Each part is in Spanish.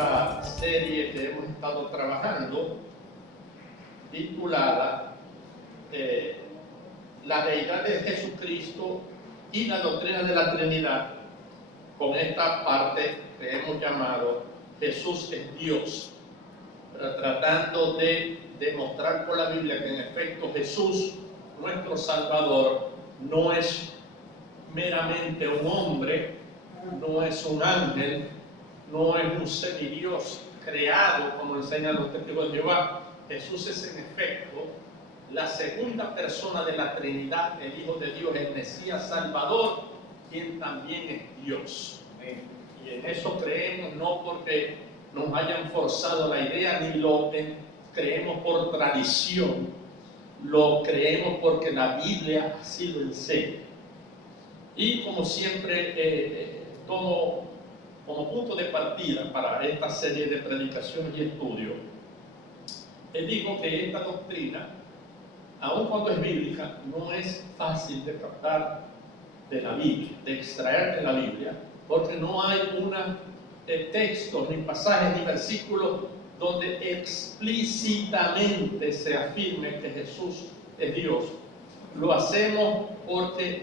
esta serie que hemos estado trabajando, titulada La deidad de Jesucristo y la doctrina de la Trinidad, con esta parte que hemos llamado Jesús es Dios, pero tratando de demostrar por la Biblia que en efecto Jesús, nuestro Salvador, no es meramente un hombre, no es un ángel, no es un semidios creado como enseñan los testigos de Jehová. Jesús es en efecto la segunda persona de la Trinidad, el Hijo de Dios, el Mesías Salvador, quien también es Dios. Y en eso creemos no porque nos hayan forzado la idea, ni lo creemos por tradición, lo creemos porque la Biblia así lo enseña. Y como siempre, tomo como punto de partida para esta serie de predicaciones y estudios, digo que esta doctrina, aun cuando es bíblica, no es fácil de captar de la Biblia, de extraer de la Biblia, porque no hay textos, ni pasajes, ni versículos donde explícitamente se afirme que Jesús es Dios. Lo hacemos porque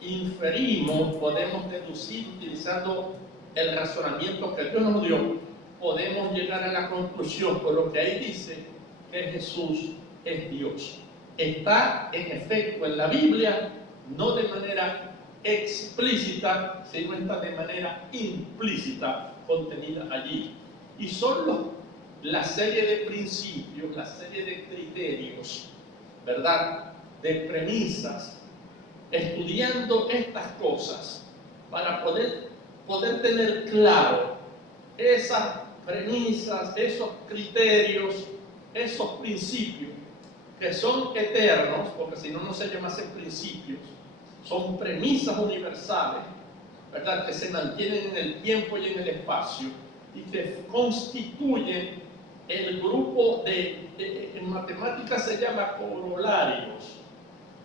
inferimos, podemos deducir utilizando el razonamiento que Dios nos dio, podemos llegar a la conclusión por lo que ahí dice que Jesús es Dios. Está en efecto en la Biblia, no de manera explícita, sino está de manera implícita contenida allí. Y son la serie de principios, la serie de criterios, ¿verdad?, de premisas, estudiando estas cosas para poder tener claro esas premisas, esos criterios, esos principios que son eternos, porque si no, no se llamasen principios, son premisas universales, ¿verdad?, que se mantienen en el tiempo y en el espacio y que constituyen el grupo en matemáticas se llama corolarios,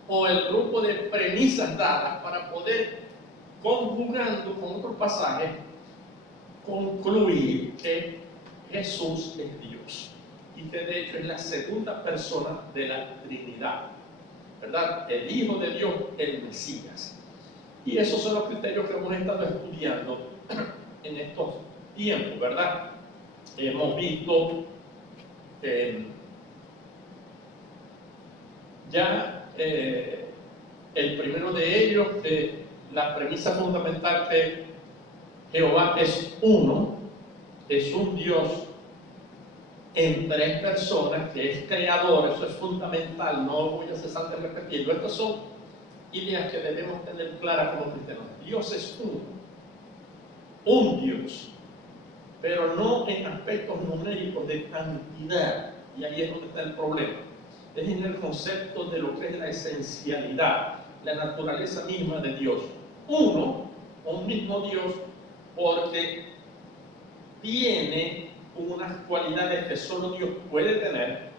o el grupo de premisas dadas para poder, conjugando con otro pasaje, concluir que Jesús es Dios y que de hecho es la segunda persona de la Trinidad, ¿verdad?, el Hijo de Dios, el Mesías. Y esos son los criterios que hemos estado estudiando en estos tiempos, ¿verdad? Hemos visto el primero de ellos, la premisa fundamental que Jehová es uno, es un Dios en tres personas, que es creador. Eso es fundamental, no voy a cesar de repetirlo. Estas son ideas que debemos tener claras como cristianos. Dios es uno, un Dios, pero no en aspectos numéricos de cantidad, y ahí es donde está el problema. Es en el concepto de lo que es la esencialidad, la naturaleza misma de Dios. Uno, un mismo Dios, porque tiene unas cualidades que solo Dios puede tener,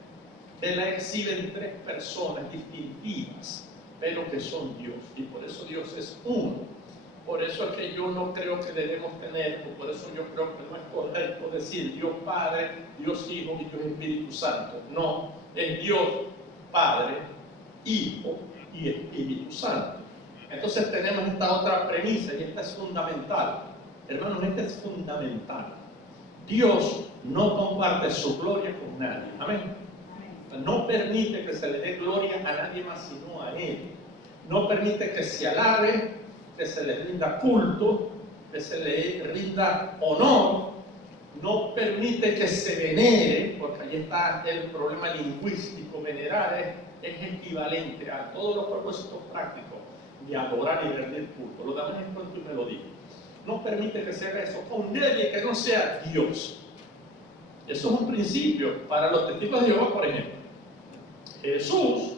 que la exhiben tres personas distintivas, pero que son Dios, y por eso Dios es uno. Por eso es que yo no creo que debemos tener, o por eso yo creo que no es correcto decir Dios Padre, Dios Hijo y Dios Espíritu Santo. No, es Dios Padre, Hijo y Espíritu Santo. Entonces tenemos esta otra premisa, y esta es fundamental. Hermanos, esta es fundamental. Dios no comparte su gloria con nadie. Amén. No permite que se le dé gloria a nadie más sino a Él. No permite que se alabe, que se le rinda culto, que se le rinda honor. No permite que se venere, porque ahí está el problema lingüístico. Venerar es equivalente a todos los propósitos prácticos de adorar y rendir culto. Lo damos en cuenta y me lo digo. No permite que se haga eso con nadie que no sea Dios. Eso es un principio para los testigos de Jehová, por ejemplo. Jesús,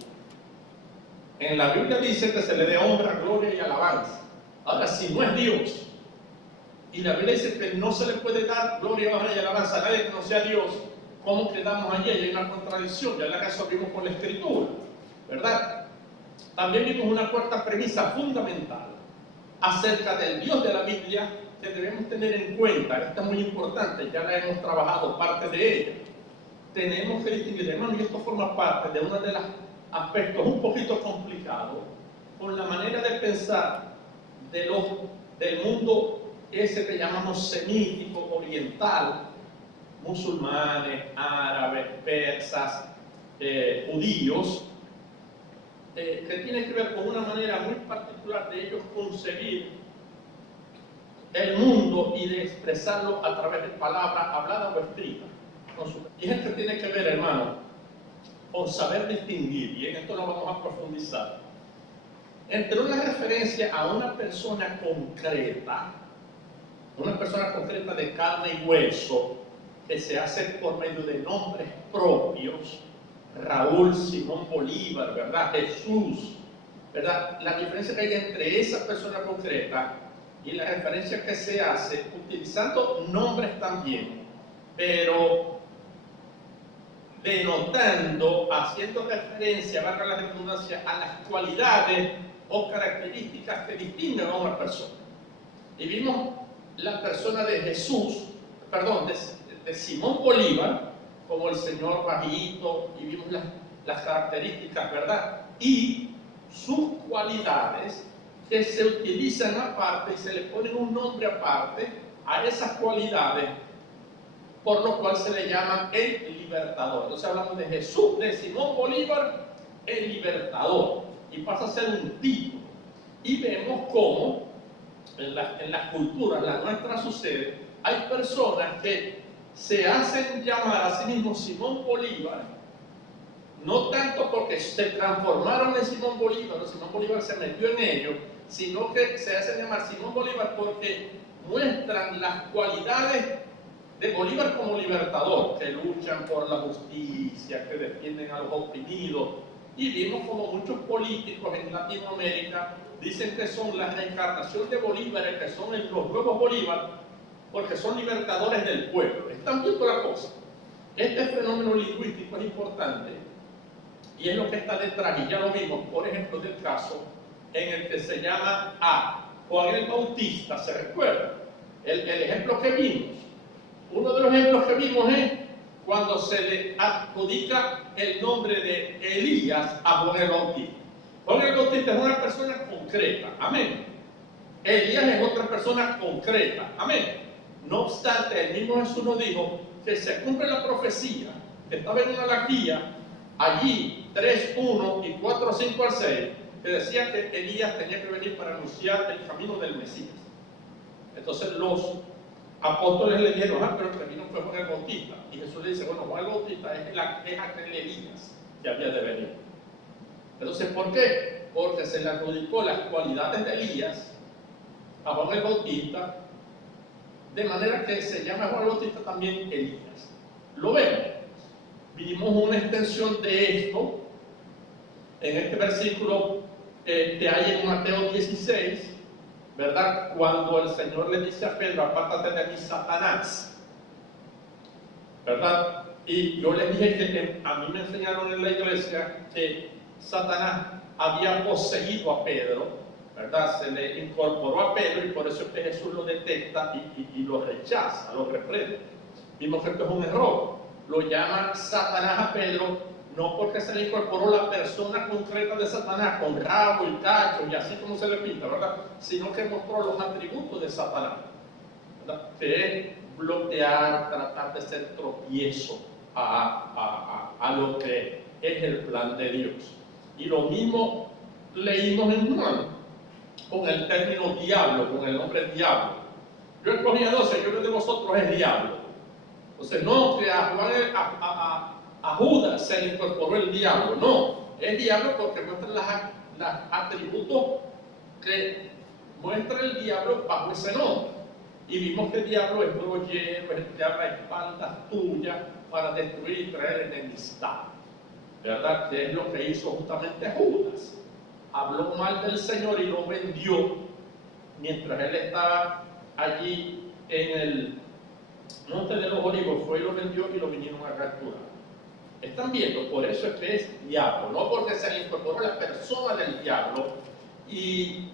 en la Biblia dice que se le dé honra, gloria y alabanza. Ahora, si no es Dios, y la Biblia dice que no se le puede dar gloria, honra y alabanza a nadie que no sea Dios, ¿cómo quedamos allí? Hay una contradicción, ya la resolvimos con la Escritura, ¿verdad? También vimos una cuarta premisa fundamental acerca del Dios de la Biblia, que debemos tener en cuenta, esta es muy importante, ya la hemos trabajado parte de ella. Tenemos que distinguir, hermano, y esto forma parte de uno de los aspectos un poquito complicados, con la manera de pensar del mundo ese que llamamos semítico, oriental, musulmanes, árabes, persas, judíos, que tiene que ver con una manera muy particular de ellos concebir el mundo y de expresarlo a través de palabras habladas o escritas. Y esto tiene que ver, hermano, con saber distinguir, y en esto lo vamos a profundizar, entre una referencia a una persona concreta de carne y hueso, que se hace por medio de nombres propios, Raúl, Simón Bolívar, ¿verdad? Jesús, ¿verdad? La diferencia que hay entre esa persona concreta y la referencia que se hace utilizando nombres también, pero denotando, haciendo referencia, valga la redundancia, a las cualidades o características que distinguen a una persona. Y vimos la persona de Jesús, perdón, de Simón Bolívar, como el señor bajito, y vimos las características, ¿verdad? Y sus cualidades que se utilizan aparte y se le ponen un nombre aparte a esas cualidades, por lo cual se le llama el libertador. Entonces hablamos de Jesús, de Simón Bolívar, el libertador, y pasa a ser un título. Y vemos cómo en las culturas, la nuestra sucede, hay personas que se hacen llamar a sí mismos Simón Bolívar, no tanto porque se transformaron en Simón Bolívar, o Simón Bolívar se metió en ellos, sino que se hacen llamar Simón Bolívar porque muestran las cualidades de Bolívar como libertador, que luchan por la justicia, que defienden a los oprimidos. Y vimos como muchos políticos en Latinoamérica dicen que son la reencarnación de Bolívar, que son los nuevos Bolívar, porque son libertadores del pueblo. Están viendo la cosa. Este fenómeno lingüístico es importante y es lo que está detrás, y ya lo vimos, por ejemplo, del caso en el que se llama a Juan el Bautista, ¿se recuerda? El ejemplo que vimos, uno de los ejemplos que vimos es cuando se le adjudica el nombre de Elías a Juan el Bautista. Juan el Bautista es una persona concreta, amén. Elías es otra persona concreta, amén. No obstante, el mismo Jesús nos dijo que se cumple la profecía que estaba en Malaquía, allí 3:1 y 4:5 al 6, que decía que Elías tenía que venir para anunciar el camino del Mesías. Entonces los apóstoles le dijeron, pero el que vino fue Juan el Bautista. Y Jesús le dice, bueno, Juan el Bautista es aquel Elías que había de venir. Entonces, ¿por qué? Porque se le adjudicó las cualidades de Elías a Juan el Bautista, de manera que se llama Juan el Bautista también Elías. ¿Lo vemos? Vimos una extensión de esto en este versículo que hay en Mateo 16, ¿verdad? Cuando el Señor le dice a Pedro, apártate de mí, Satanás, ¿verdad? Y yo les dije que a mí me enseñaron en la iglesia que Satanás había poseído a Pedro, ¿verdad? Se le incorporó a Pedro y por eso es que Jesús lo detecta y lo rechaza, lo reprende. Vimos que esto es un error. Lo llama Satanás a Pedro no porque se le incorporó la persona concreta de Satanás con rabo y cacho y así como se le pinta, ¿verdad? Sino que mostró los atributos de Satanás, ¿verdad? Que es bloquear, tratar de ser tropiezo a lo que es el plan de Dios. Y lo mismo leímos en Juan con el término diablo, con el nombre diablo. Yo escogí a 12, yo de vosotros es diablo. Entonces no que a Judas se le incorporó el diablo, no, es diablo porque muestra los atributos que muestra el diablo bajo ese nombre. Y vimos que el diablo es grollero, es el que abre espaldas tuyas para destruir y traer enemistad, ¿verdad? Que es lo que hizo justamente Judas. Habló mal del Señor y lo vendió mientras él estaba allí en el Monte de los Olivos, fue y lo vendió y lo vinieron a capturar. Están viendo, por eso es que es diablo, no porque se le incorporó la persona del diablo y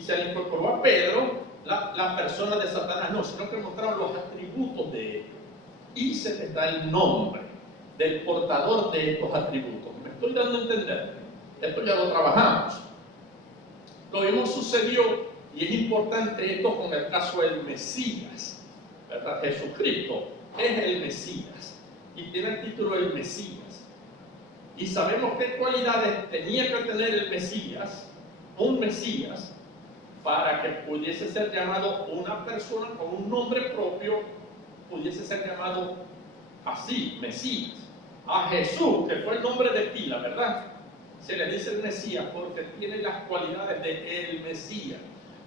se le incorporó a Pedro la persona de Satanás, no, sino que mostraron los atributos de ellos. Y se les da el nombre del portador de estos atributos. ¿Me estoy dando a entender? Esto ya lo trabajamos. Lo mismo sucedió, y es importante esto con el caso del Mesías, ¿verdad? Jesucristo es el Mesías y tiene el título del Mesías. Y sabemos qué cualidades tenía que tener el Mesías, un Mesías, para que pudiese ser llamado una persona con un nombre propio, pudiese ser llamado así, Mesías. A Jesús, que fue el nombre de pila, ¿verdad? Se le dice el Mesías porque tiene las cualidades de el Mesías.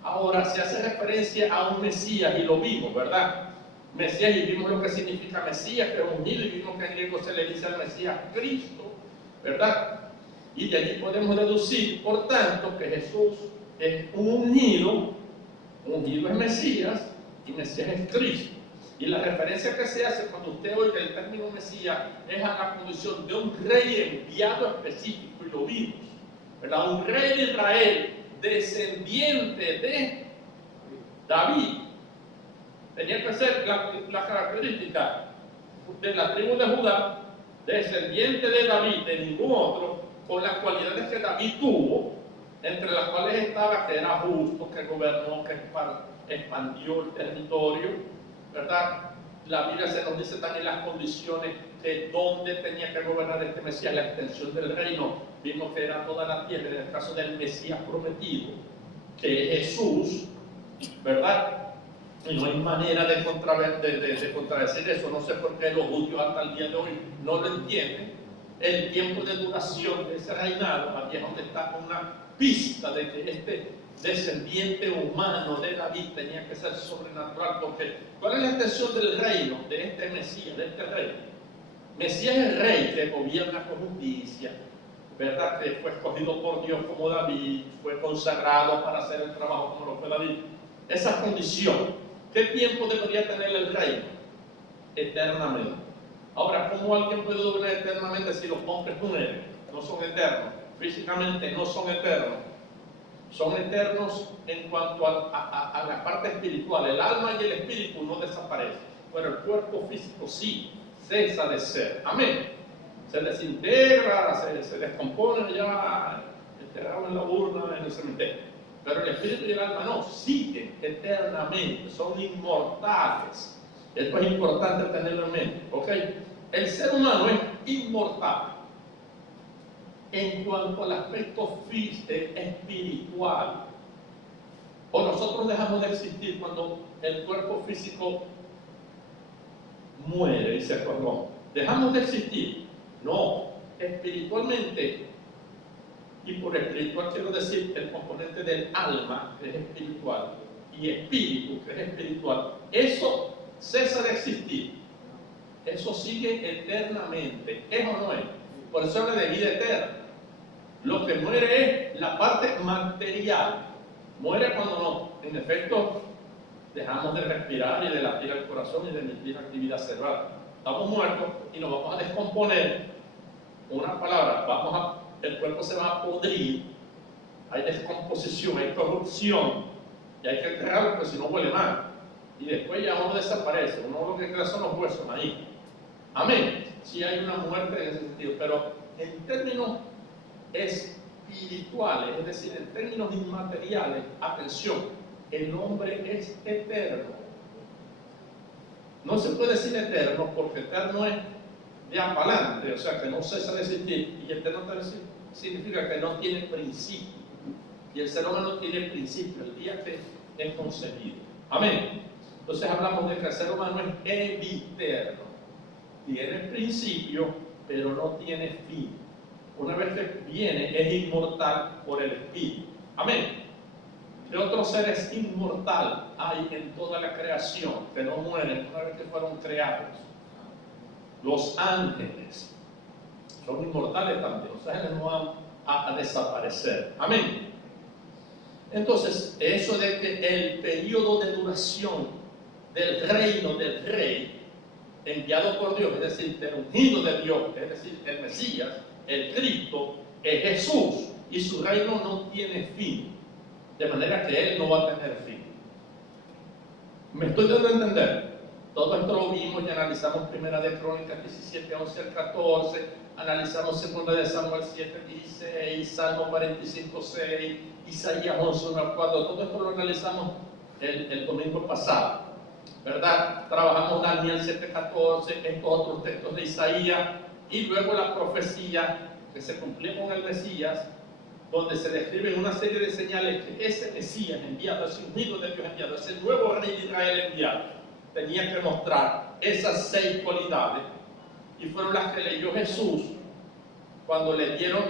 Ahora se hace referencia a un Mesías y lo vimos, ¿verdad? Mesías, y vimos lo que significa Mesías, que es unido, y vimos que en griego se le dice al Mesías Cristo, ¿verdad? Y de allí podemos deducir, por tanto, que Jesús es un ungido es Mesías y Mesías es Cristo. Y la referencia que se hace cuando usted oiga el término Mesías es a la condición de un rey enviado específico, y lo vimos, ¿verdad? Un rey de Israel, descendiente de David. Tenía que ser la característica de la tribu de Judá, descendiente de David, de ningún otro, con las cualidades que David tuvo, entre las cuales estaba que era justo, que gobernó, que expandió el territorio, ¿verdad? La Biblia se nos dice también las condiciones de dónde tenía que gobernar este Mesías, la extensión del reino. Vimos que era toda la tierra, en el caso del Mesías prometido, que es Jesús, ¿verdad? Y no hay manera de contradecir eso. No sé por qué los judíos hasta el día de hoy no lo entienden. El tiempo de duración de ese reinado, aquí es donde está una pista de que este descendiente humano de David tenía que ser sobrenatural, porque ¿cuál es la extensión del reino de este Mesías, de este rey? Mesías es el rey que gobierna con justicia, ¿verdad? Que fue escogido por Dios como David, fue consagrado para hacer el trabajo como lo fue David. Esa condición, ¿qué tiempo debería tener el reino? Eternamente. Ahora, ¿cómo alguien puede gobernar eternamente si los hombres mueren? No son eternos, físicamente no son eternos. Son eternos en cuanto a la parte espiritual. El alma y el espíritu no desaparecen, pero el cuerpo físico sí cesa de ser. Amén. Se desintegra, se descompone ya, enterrado en la urna, en el cementerio. Pero el espíritu y el alma no, siguen eternamente, son inmortales. Esto es importante tenerlo en mente, ¿ok? El ser humano es inmortal en cuanto al aspecto espiritual. O nosotros dejamos de existir cuando el cuerpo físico muere y se corrompe. Dejamos de existir. No, espiritualmente, y por espiritual quiero decir el componente del alma, que es espiritual, y espíritu, que es espiritual, eso cesa de existir. Eso sigue eternamente. ¿Es o no es? Por eso habla de vida eterna. Lo que muere es la parte material. Muere cuando no, en efecto, dejamos de respirar y de latir el corazón y de emitir actividad cerebral. Estamos muertos y nos vamos a descomponer. Una palabra, el cuerpo se va a podrir. Hay descomposición, hay corrupción. Y hay que enterrarlo porque si no huele mal. Y después ya uno desaparece. Uno lo que queda son los huesos ahí. Amén. Sí hay una muerte en ese sentido, pero en términos espirituales, es decir, en términos inmateriales, atención, el hombre es eterno. No se puede decir eterno porque eterno es de apalante, o sea que no cesa de existir, y eterno significa que no tiene principio, y el ser humano tiene principio el día que es concebido. Amén. Entonces hablamos de que el ser humano es eviterno, tiene principio, pero no tiene fin. Una vez que viene, es inmortal por el Espíritu. Amén. ¿Qué otros seres inmortal hay en toda la creación que no mueren una vez que fueron creados? Los ángeles son inmortales también. Los ángeles no van a desaparecer. Amén. Entonces, eso de que el periodo de duración del reino del rey enviado por Dios, es decir, del ungido de Dios, es decir, el Mesías, el Cristo, es Jesús, y su reino no tiene fin, de manera que Él no va a tener fin. ¿Me estoy dando a entender? Todo esto lo vimos y analizamos Primera de Crónicas 17, 11 al 14, analizamos Segunda de Samuel 7, 16, Salmo 45, 6, Isaías 11, 1 al 4. Todo esto lo analizamos el domingo pasado, ¿verdad? Trabajamos Daniel 7, 14, estos otros textos de Isaías y luego la profecía que se cumplió con el Mesías, donde se describen una serie de señales que ese Mesías enviado, ese ungido de Dios enviado, ese nuevo rey de Israel enviado, tenía que mostrar esas 6 cualidades, y fueron las que leyó Jesús cuando le dieron,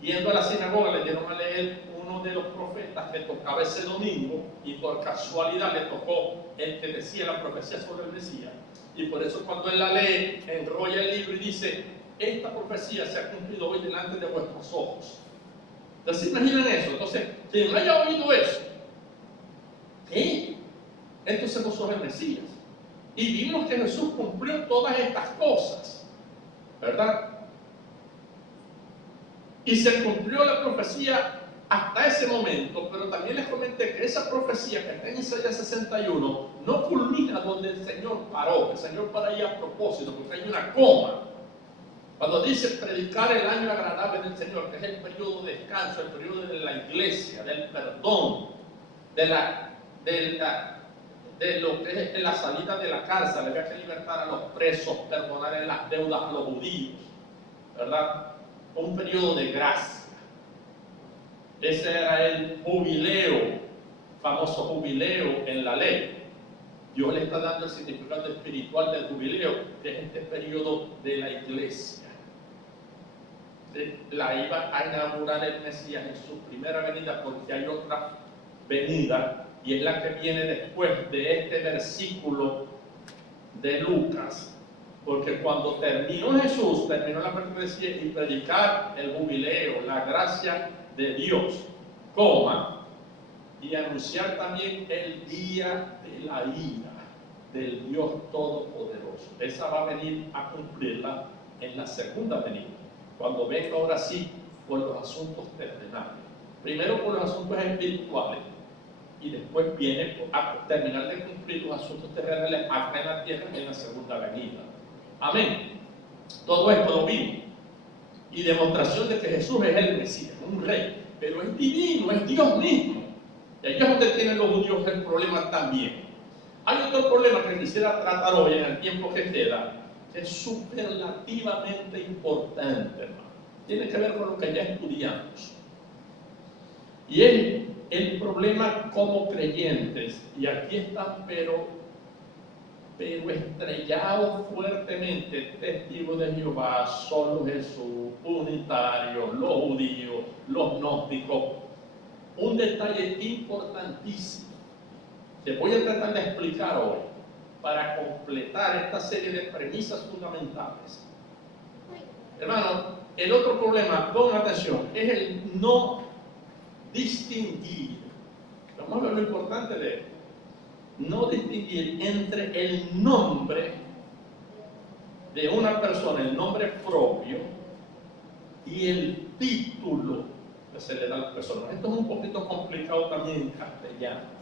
yendo a la sinagoga, le dieron a leer uno de los profetas que tocaba ese domingo, y por casualidad le tocó el que decía la profecía sobre el Mesías, y por eso cuando él la lee, enrolla el libro y dice: esta profecía se ha cumplido hoy delante de vuestros ojos. Entonces, imaginen eso. Entonces, quien no haya oído eso, ¿qué? Entonces no son el Mesías. Y vimos que Jesús cumplió todas estas cosas, ¿verdad? Y se cumplió la profecía hasta ese momento, pero también les comenté que esa profecía que está en Isaías 61 no culmina donde el Señor paró. El Señor para ahí a propósito, porque hay una coma. Cuando dice predicar el año agradable del Señor, que es el periodo de descanso, el periodo de la iglesia, del perdón, de lo que es la salida de la cárcel, había que libertar a los presos, perdonar las deudas a los judíos, ¿verdad? Un periodo de gracia. Ese era el jubileo, famoso jubileo en la ley. Dios le está dando el significado espiritual del jubileo, que es este periodo de la iglesia. La iba a inaugurar el Mesías en su primera venida, porque hay otra venida, y es la que viene después de este versículo de Lucas, porque cuando terminó Jesús, terminó la profecía y predicar el jubileo, la gracia de Dios, y anunciar también el día de la ira del Dios Todopoderoso. Esa va a venir a cumplirla en la segunda venida, cuando venga ahora sí por los asuntos terrenales. Primero por los asuntos espirituales, y después viene a terminar de cumplir los asuntos terrenales acá en la tierra en la segunda venida. Amén. Todo esto lo vimos. Y demostración de que Jesús es el Mesías, un rey, pero es divino, es Dios mismo. Y ahí es donde tienen los judíos el problema también. Hay otro problema que quisiera tratar hoy en el tiempo que queda, que es superlativamente importante, hermano. Tiene que ver con lo que ya estudiamos. Y es el problema como creyentes, y aquí están pero estrellados fuertemente: testigos de Jehová, solo Jesús, unitarios, los judíos, los gnósticos. Un detalle importantísimo que voy a tratar de explicar hoy para completar esta serie de premisas fundamentales. Hermano, el otro problema, pongan atención, es el no distinguir. Vamos a ver lo importante de esto. No distinguir entre el nombre de una persona, el nombre propio, y el título que se le da a la persona. Esto es un poquito complicado también en castellano.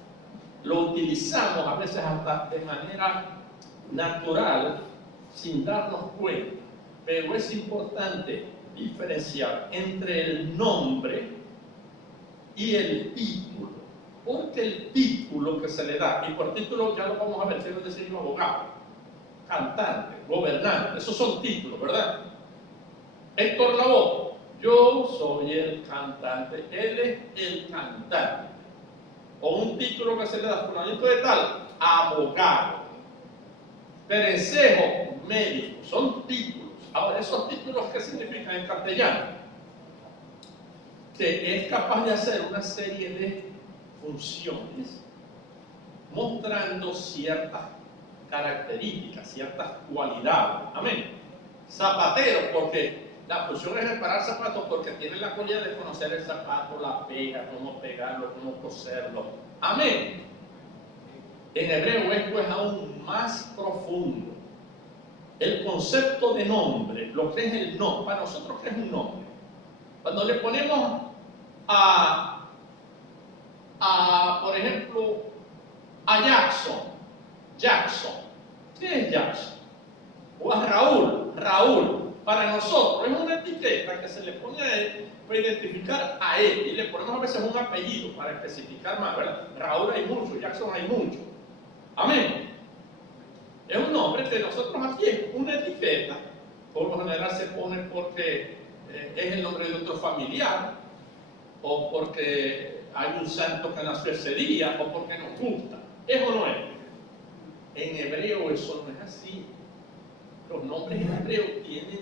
Lo utilizamos a veces hasta de manera natural, sin darnos cuenta, pero es importante diferenciar entre el nombre y el título, porque el título que se le da, y por título ya lo vamos a ver, quiero decir un abogado, cantante, gobernante, esos son títulos, ¿verdad? Héctor Lavoe, yo soy el cantante, él es el cantante. O un título que se le da, fulanito de tal, abogado. Perencejo, médico, son títulos. Ahora, esos títulos, ¿qué significan en castellano? Que es capaz de hacer una serie de funciones mostrando ciertas características, ciertas cualidades. Amén. Zapatero, porque la función es reparar zapatos, porque tiene la cualidad de conocer el zapato, la pega, cómo pegarlo, cómo coserlo. Amén. En hebreo esto es aún más profundo. El concepto de nombre, lo que es el nombre, para nosotros, ¿qué es un nombre? Cuando le ponemos por ejemplo, a Jackson, Jackson. ¿Qué es Jackson? O a Raúl. Raúl. Para nosotros es una etiqueta que se le pone a él para identificar a él. Y le ponemos a veces un apellido para especificar más, ¿verdad? Raúl hay mucho, Jackson hay mucho. Amén. Es un nombre que nosotros aquí es una etiqueta. Por lo general se pone porque es el nombre de otro familiar, o porque hay un santo que nació ese día, o porque nos gusta. ¿Eso no es? En hebreo eso no es así. Los nombres en hebreo tienen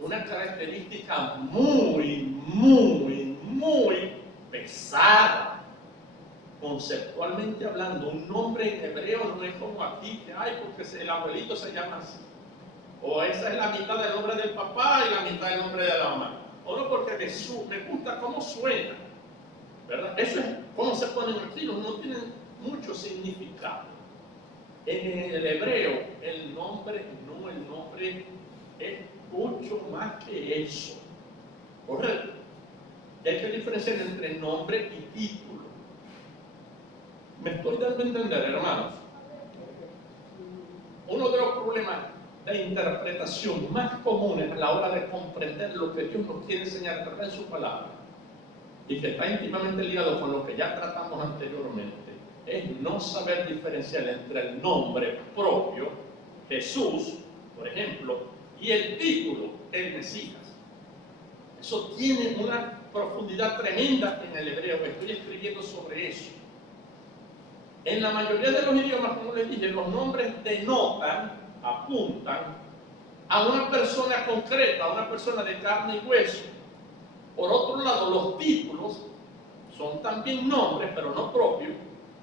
una característica muy pesada. Conceptualmente hablando, un nombre en hebreo no es como aquí, que hay porque el abuelito se llama así. O esa es la mitad del nombre del papá y la mitad del nombre de la mamá. O no porque me gusta cómo suena, ¿verdad? Eso es cómo se ponen aquí, no tienen mucho significado. En el hebreo, el nombre es mucho más que eso. ¿Correcto? Y hay que diferenciar entre nombre y título. ¿Me estoy dando a entender, hermanos? Uno de los problemas de interpretación más comunes a la hora de comprender lo que Dios nos quiere enseñar a través de su palabra, y que está íntimamente ligado con lo que ya tratamos anteriormente, es no saber diferenciar entre el nombre propio, Jesús, por ejemplo, y el título, el Mesías. Eso tiene una profundidad tremenda en el hebreo. Estoy escribiendo sobre eso. En la mayoría de los idiomas, como les dije, los nombres denotan, apuntan a una persona concreta, a una persona de carne y hueso. Por otro lado, los títulos son también nombres, pero no propios.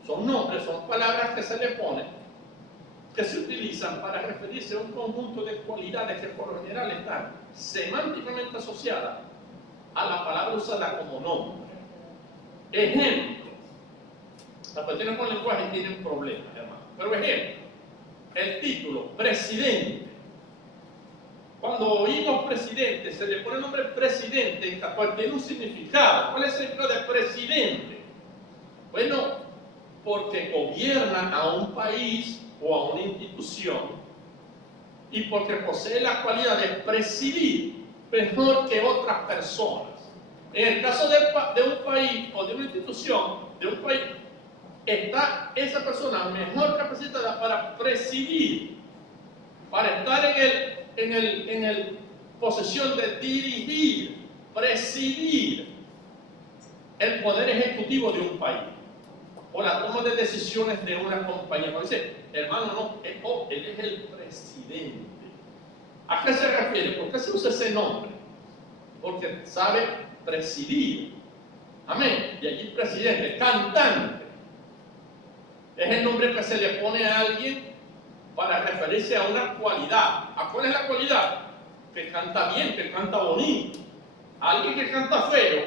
Son nombres, son palabras que se le ponen, que se utilizan para referirse a un conjunto de cualidades que por lo general están semánticamente asociadas a la palabra usada como nombre. Ejemplo. Las personas con lenguaje tienen problemas, hermano. Pero ejemplo, el título, presidente. Cuando oímos presidente, se le pone el nombre presidente, cual tiene un significado. ¿Cuál es el significado de presidente? Bueno, porque gobierna a un país o a una institución y porque posee la cualidad de presidir mejor que otras personas. En el caso de un país o de una institución, de un país, está esa persona mejor capacitada para presidir, para estar en el posesión de dirigir, presidir el poder ejecutivo de un país o la toma de decisiones de una compañía. Cuando dice, hermano, no, él es el presidente. ¿A qué se refiere? ¿Por qué se usa ese nombre? Porque sabe presidir. Amén. Y allí presidente, cantante. Es el nombre que se le pone a alguien para referirse a una cualidad. ¿A cuál es la cualidad? Que canta bien, que canta bonito. Alguien que canta feo,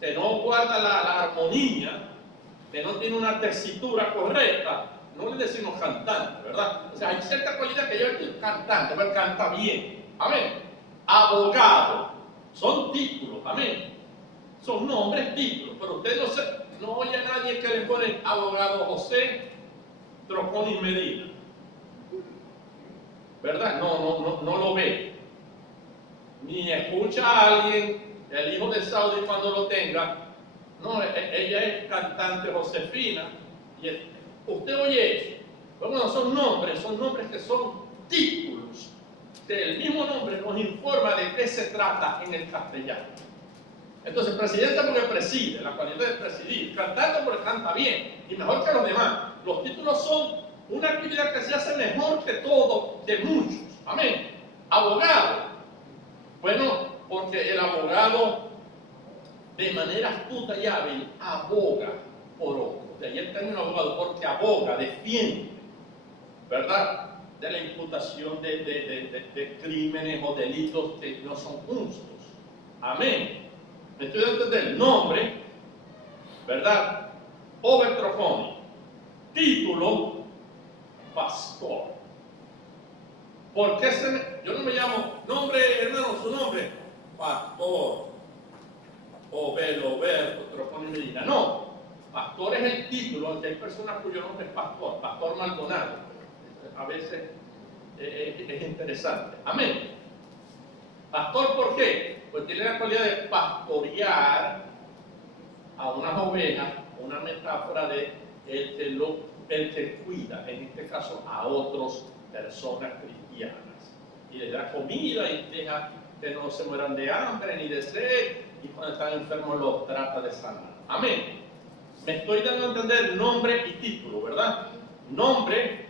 que no guarda la armonía, que no tiene una tesitura correcta, no le decimos cantante, ¿verdad? O sea, hay cierta cualidad que yo digo cantante, pero canta bien. Amén. Abogado. Son títulos, amén. Son nombres, títulos, pero usted no oye a nadie que le pone abogado José Trocón y Medina. ¿Verdad? No lo ve. Ni escucha a alguien, el hijo de Saudi cuando lo tenga. No, ella es cantante Josefina. Y usted oye eso. Pero bueno, son nombres que son títulos. El mismo nombre nos informa de qué se trata en el castellano. Entonces, presidente porque preside, la cualidad de presidir. Cantante porque canta bien y mejor que los demás. Los títulos son una actividad que se hace mejor que todo, que muchos. Amén. Abogado. Bueno, porque el abogado, de manera astuta y hábil, aboga por otro. De ahí el término abogado, porque aboga, defiende, ¿verdad? De la imputación de crímenes o delitos que no son justos. Amén. Me estoy dando el nombre, ¿verdad? Overtrofoni. Título, pastor. ¿Por qué yo no me llamo, nombre, hermano, su nombre? Pastor. Obelo, Berto, Trofoni Medina. No. Pastor es el título, aunque hay personas cuyo nombre es pastor, Pastor Maldonado. A veces es interesante. Amén. Pastor, ¿por qué? Pues tiene la cualidad de pastorear a unas ovejas, una metáfora de el que cuida, en este caso a otras personas cristianas. Y les da comida y deja que no se mueran de hambre ni de sed, y cuando están enfermos los trata de sanar. Amén. Me estoy dando a entender nombre y título, ¿verdad? Nombre,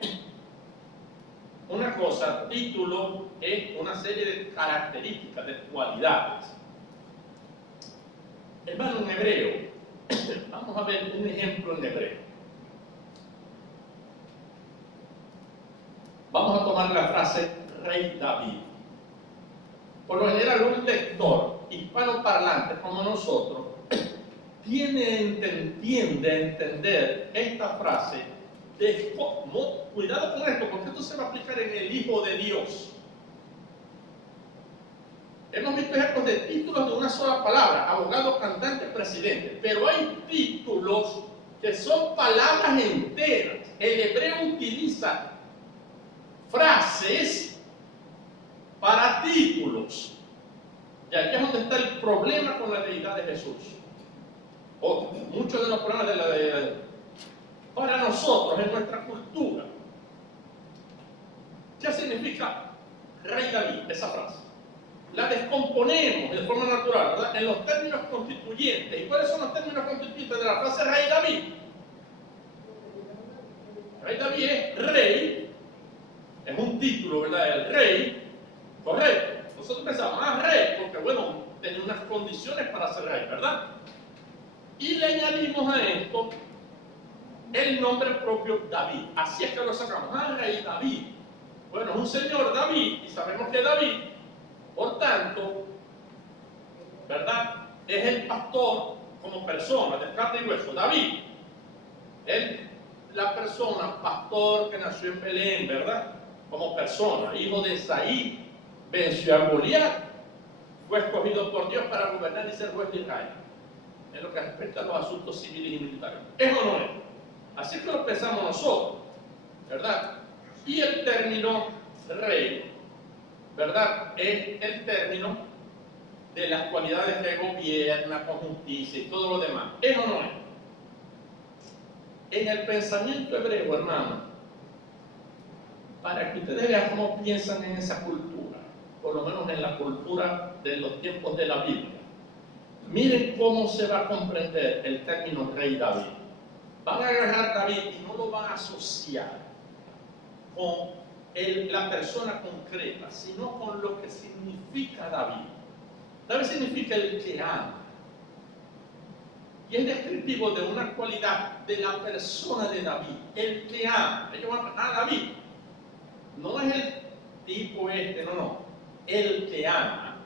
una cosa, título es una serie de características, de cualidades. Hermano, en hebreo, vamos a ver un ejemplo en hebreo. Vamos a tomar la frase Rey David. Por lo general, un lector hispanoparlante como nosotros entiende a entender esta frase de cuidado con esto, porque esto se va a aplicar en el Hijo de Dios. Hemos visto ejemplos de títulos de una sola palabra, abogado, cantante, presidente, pero hay títulos que son palabras enteras. El hebreo utiliza frases para títulos. Y aquí es donde está el problema con la deidad de Jesús. Muchos de los problemas para nosotros, en nuestra cultura. ¿Qué significa Rey David? Esa frase. La descomponemos de forma natural, ¿verdad? En los términos constituyentes. ¿Y cuáles son los términos constituyentes de la frase Rey David? Rey David es rey, es un título, ¿verdad? El rey, correcto. Nosotros pensamos, rey, porque bueno, tenía unas condiciones para ser rey, ¿verdad? Y le añadimos a esto el nombre propio David. Así es que lo sacamos, Rey David. Bueno, es un señor David, y sabemos que David, por tanto, ¿verdad? Es el pastor como persona, de carne y hueso. David, la persona, pastor que nació en Belén, ¿verdad? Como persona, hijo de Isaí, venció a Goliat, fue escogido por Dios para gobernar y ser juez de Israel, en lo que respecta a los asuntos civiles y militares. ¿Eso no es? Así que lo pensamos nosotros, ¿verdad? Y el término rey, ¿verdad? Es el término de las cualidades que gobierna con justicia y todo lo demás. Eso no es. En el pensamiento hebreo, hermano, para que ustedes vean cómo piensan en esa cultura, por lo menos en la cultura de los tiempos de la Biblia, miren cómo se va a comprender el término Rey David. Van a agarrar a David y no lo van a asociar con la persona concreta, sino con lo que significa David. David significa el que ama. Y es descriptivo de una cualidad de la persona de David, el que ama. Ellos van a David. No es el tipo no. El que ama.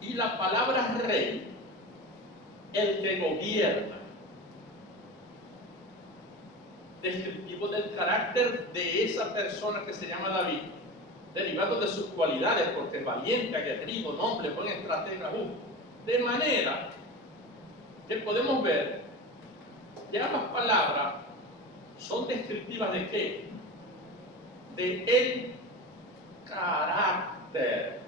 Y la palabra rey, el que gobierna. Descriptivo del carácter de esa persona que se llama David, derivado de sus cualidades, porque es valiente, aguerrido, noble, buen estratega, de manera que podemos ver que ambas palabras son descriptivas de qué? De el carácter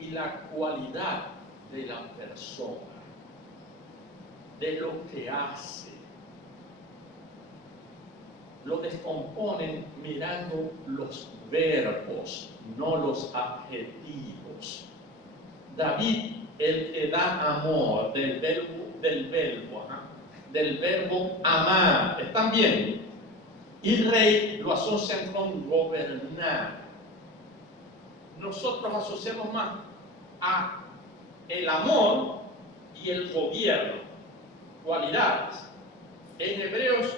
y la cualidad de la persona, de lo que hace. Lo descomponen mirando los verbos, no los adjetivos. David, el que da amor, del verbo amar, ¿están viendo? Y rey lo asocian con gobernar. Nosotros asociamos más a el amor y el gobierno, cualidades. En hebreos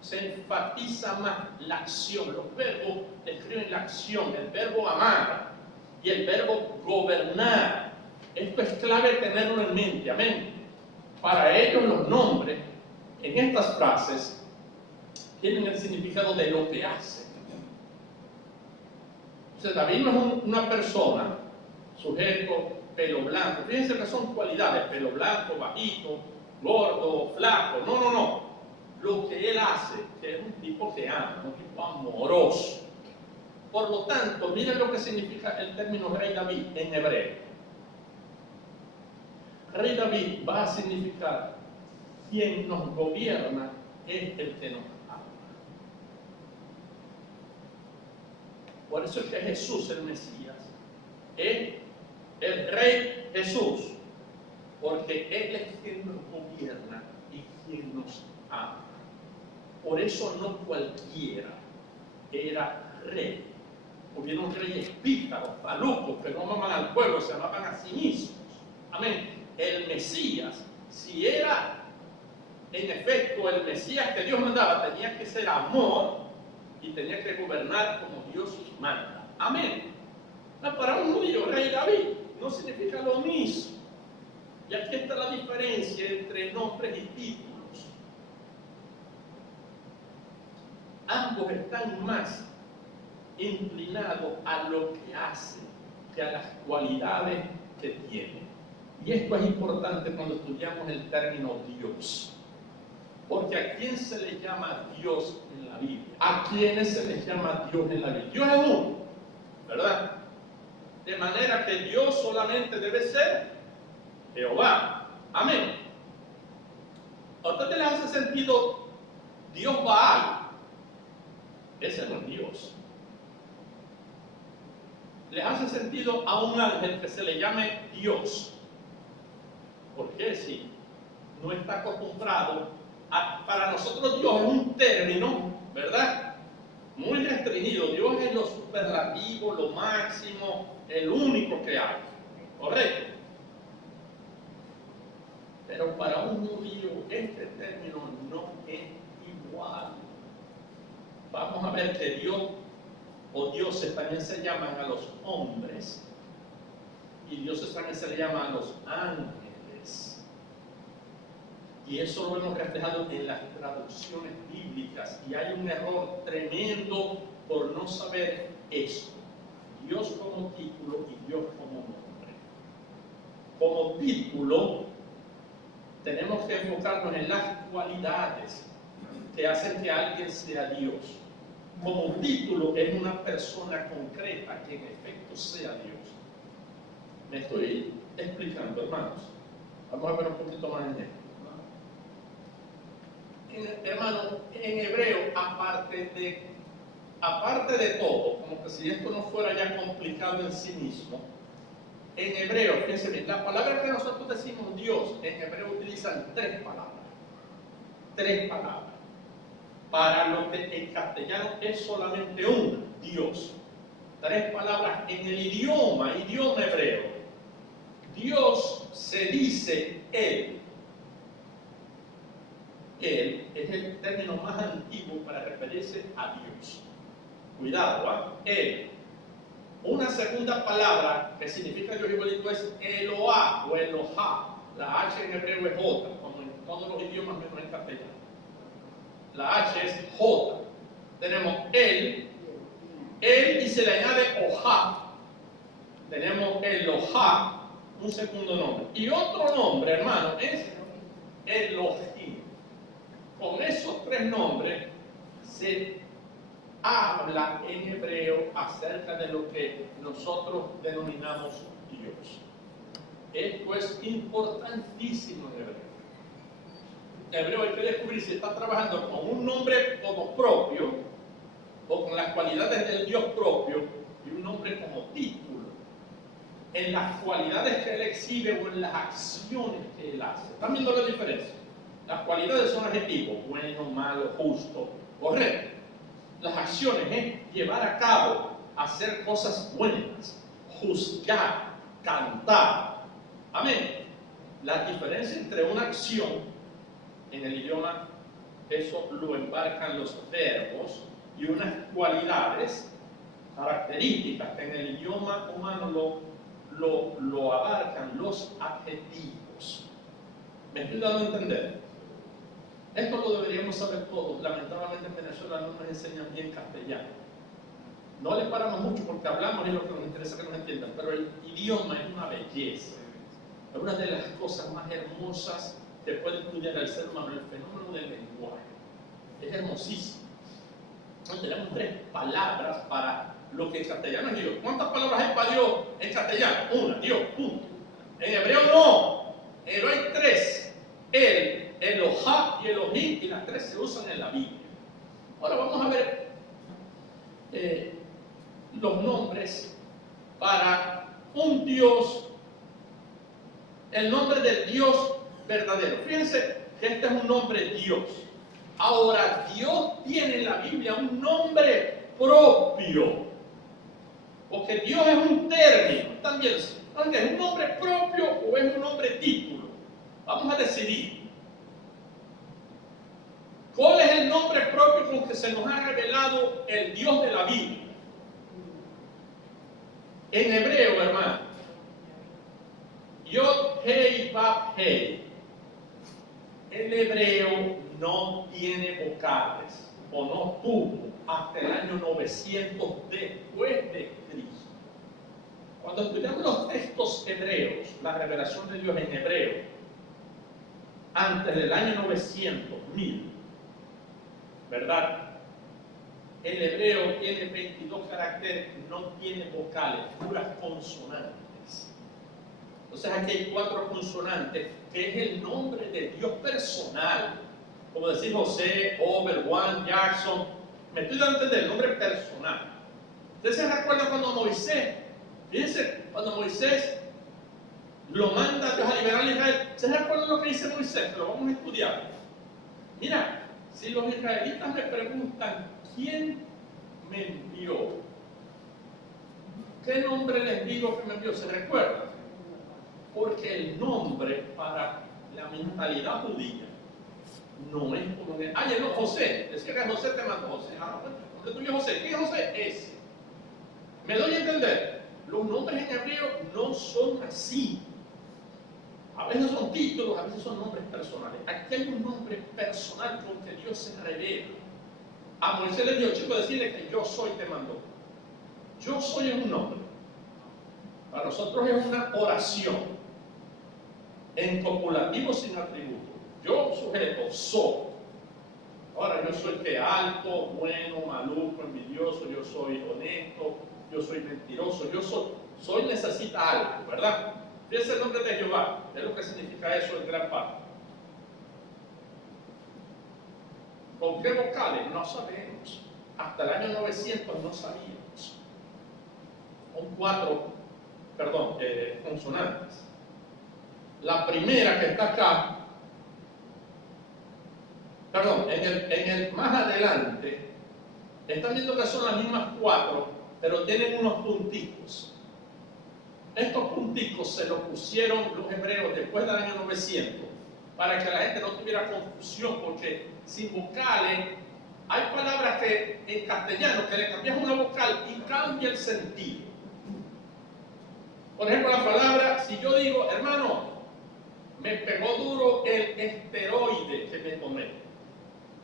se enfatiza más la acción. Los verbos describen la acción, el verbo amar y el verbo gobernar. Esto es clave tenerlo en mente, amén. Para ellos los nombres en estas frases tienen el significado de lo que hacen. Entonces David no es una persona, sujeto, pelo blanco. Fíjense que son cualidades, pelo blanco, bajito, gordo, flaco. No. lo que él hace, que es un tipo que ama, un tipo amoroso. Por lo tanto, miren lo que significa el término Rey David en hebreo. Rey David va a significar quien nos gobierna es el que nos ama. Por eso es que Jesús, el Mesías, es el Rey Jesús, porque Él es quien nos gobierna y quien nos ama. Por eso no cualquiera era rey. Hubieron reyes pícaros, malucos, que no amaban al pueblo, se amaban a sí mismos. Amén. El Mesías, si era en efecto el Mesías que Dios mandaba, tenía que ser amor y tenía que gobernar como Dios manda. Amén. No, para un judío, Rey David no significa lo mismo. Y aquí está la diferencia entre nombres y títulos. Ambos están más inclinados a lo que hacen que a las cualidades que tienen. Y esto es importante cuando estudiamos el término Dios. Porque ¿a quién se le llama Dios en la Biblia? ¿A quiénes se les llama Dios en la Biblia? Dios es uno, ¿verdad? De manera que Dios solamente debe ser Jehová. Amén. ¿A ustedes les hace sentido Dios Baal? Ese no es Dios. ¿Les hace sentido a un ángel que se le llame Dios? ¿Por qué? Si no está acostumbrado para nosotros Dios es un término, ¿verdad? Muy restringido. Dios es lo superlativo, lo máximo, el único que hay. ¿Correcto? Pero para un judío este término no es igual. Vamos a ver que Dios o dioses también se llaman a los hombres y dioses también se le llaman a los ángeles. Y eso lo hemos reflejado en las traducciones bíblicas y hay un error tremendo por no saber esto. Dios como título y Dios como nombre. Como título tenemos que enfocarnos en las cualidades que hacen que alguien sea Dios. Como título es una persona concreta que en efecto sea Dios. Me estoy explicando, hermanos. Vamos a ver un poquito más en esto. Hermano, en hebreo, aparte de todo, como que si esto no fuera ya complicado en sí mismo, en hebreo, fíjense bien, la palabra que nosotros decimos Dios, en hebreo utilizan tres palabras. Tres palabras. Para lo que en castellano es solamente una, Dios. Tres palabras en el idioma hebreo. Dios se dice Él. Él es el término más antiguo para referirse a Dios. Cuidado, ¿ah? Él. Una segunda palabra que significa Dios igualito es Eloah o Elohá. La H en hebreo es J, como en todos los idiomas menos en castellano. La H es J. Tenemos Él y se le añade Ojá. Tenemos Elohá, un segundo nombre. Y otro nombre, hermano, es Elohim. Con esos tres nombres se habla en hebreo acerca de lo que nosotros denominamos Dios. Esto es importantísimo en hebreo. En hebreo hay que descubrir si está trabajando con un nombre como propio o con las cualidades del Dios propio y un nombre como título. En las cualidades que él exhibe o en las acciones que él hace. ¿Están viendo la diferencia? Las cualidades son adjetivos, bueno, malo, justo, correcto. Las acciones es llevar a cabo, hacer cosas buenas, juzgar, cantar. Amén. La diferencia entre una acción, en el idioma, eso lo embarcan los verbos, y unas cualidades, características, que en el idioma humano lo abarcan los adjetivos. ¿Me estoy dando a entender? Esto lo deberíamos saber todos. Lamentablemente en Venezuela no nos enseñan bien castellano. No les paramos mucho porque hablamos y es lo que nos interesa que nos entiendan, pero el idioma es una belleza. Es una de las cosas más hermosas que puede estudiar el ser humano, el fenómeno del lenguaje. Es hermosísimo. Tenemos 3 palabras para lo que en castellano es Dios. ¿Cuántas palabras hay para Dios en castellano? Una, Dios, punto. En hebreo no. En hebreo hay 3. El, Elohá y Elohim, y las 3 se usan en la Biblia. Ahora vamos a ver los nombres para un Dios, el nombre del Dios verdadero. Fíjense que este es un nombre Dios. Ahora, Dios tiene en la Biblia un nombre propio, porque Dios es un término, también es un nombre propio o es un nombre título. Vamos a decidir. ¿Cuál es el nombre propio con que se nos ha revelado el Dios de la Biblia? En hebreo, hermano, Yod Hei Vav Hei. El hebreo no tiene vocales, o no tuvo, hasta el año 900 después de Cristo. Cuando estudiamos los textos hebreos, la revelación de Dios en hebreo, antes del año 900, 1000, ¿verdad? El hebreo tiene 22 caracteres, no tiene vocales, puras consonantes. Entonces aquí hay 4 consonantes, que es el nombre de Dios personal. Como decir José, Over, Juan, Jackson. Me estoy dando a entender el nombre personal. ¿Ustedes se recuerdan cuando Moisés, fíjense, cuando Moisés lo manda a Dios a liberar a Israel? ¿Se recuerdan lo que dice Moisés? Lo vamos a estudiar. Mira, si los israelitas me preguntan, ¿quién me envió? ¿Qué nombre les digo que me envió? ¿Se recuerdan? Porque el nombre para la mentalidad judía no es como que, no, José, decía que José te mandó. José, ¿dónde tuyo José? ¿Quién es José? Ese. ¿Me doy a entender? Los nombres en hebreo no son así. A veces son títulos, a veces son nombres personales. Aquí hay un nombre personal con que Dios se revela. A Moisés le dijo, chico, decirle que yo soy te mandó. Yo soy es un nombre. Para nosotros es una oración en copulativo sin atributo. Yo, sujeto, soy. Ahora, yo soy que alto, bueno, maluco, envidioso, yo soy honesto, yo soy mentiroso, yo soy necesita algo, ¿verdad? Fíjense el nombre de Jehová, es lo que significa eso en gran parte. ¿Con qué vocales? No sabemos. Hasta el año 900 no sabíamos. Son 4, consonantes. La primera que está acá, en el más adelante, están viendo que son las mismas 4, pero tienen unos punticos. Estos punticos se los pusieron los hebreos después del año 900 para que la gente no tuviera confusión, porque sin vocales hay palabras que en castellano que le cambias una vocal y cambia el sentido. Por ejemplo, la palabra, si yo digo, hermano, me pegó duro el esteroide que me tomé.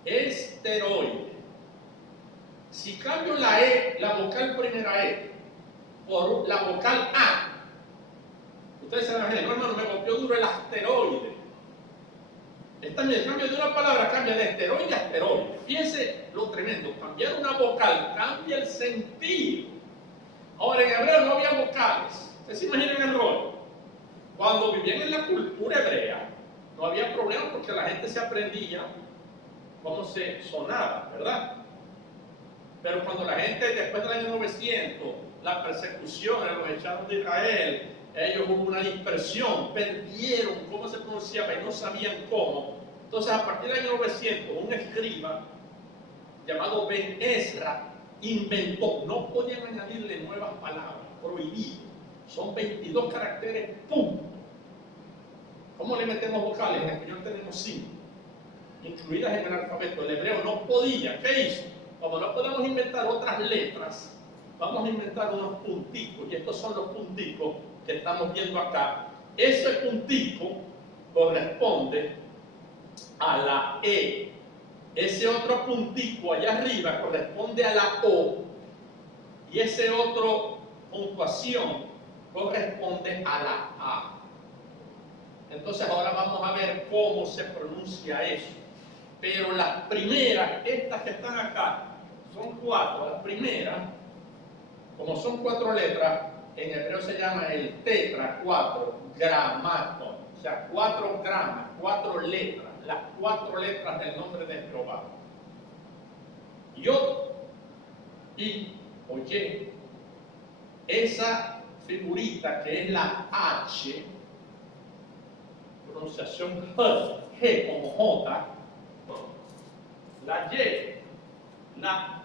Esteroide. Si cambio la E, la vocal primera E, por la vocal A, ustedes se van a decir, no, hermano, me golpeó duro el asteroide. El cambio de una palabra cambia de esteroide a asteroide. Fíjense lo tremendo, cambiar una vocal cambia el sentido. Ahora, en hebreo no había vocales. ¿Ustedes se imaginan el rol? Cuando vivían en la cultura hebrea, no había problema porque la gente se aprendía cómo se sonaba, ¿verdad? Pero cuando la gente, después del año 900, la persecución, los echaron de Israel, ellos hubo una dispersión, perdieron cómo se pronunciaba y no sabían cómo. Entonces, a partir del año 900, un escriba llamado Ben Ezra inventó, no podían añadirle nuevas palabras, prohibido. Son 22 caracteres, punto. ¿Cómo le metemos vocales? En español tenemos 5, incluidas en el alfabeto. El hebreo no podía. ¿Qué hizo? Como no podemos inventar otras letras, vamos a inventar unos punticos, y estos son los punticos que estamos viendo acá. Ese puntico corresponde a la E. Ese otro puntico allá arriba corresponde a la O. Y ese otro puntuación corresponde a la A. Entonces ahora vamos a ver cómo se pronuncia eso. Pero las primeras, estas que están acá, son 4. Las primeras, como son 4 letras, en hebreo se llama el tetra 4 gramaton. O sea, 4 gramas, 4 letras, las 4 letras del nombre de Jehová. Yod y oye, esa figurita que es la H, pronunciación G como J, la Y, la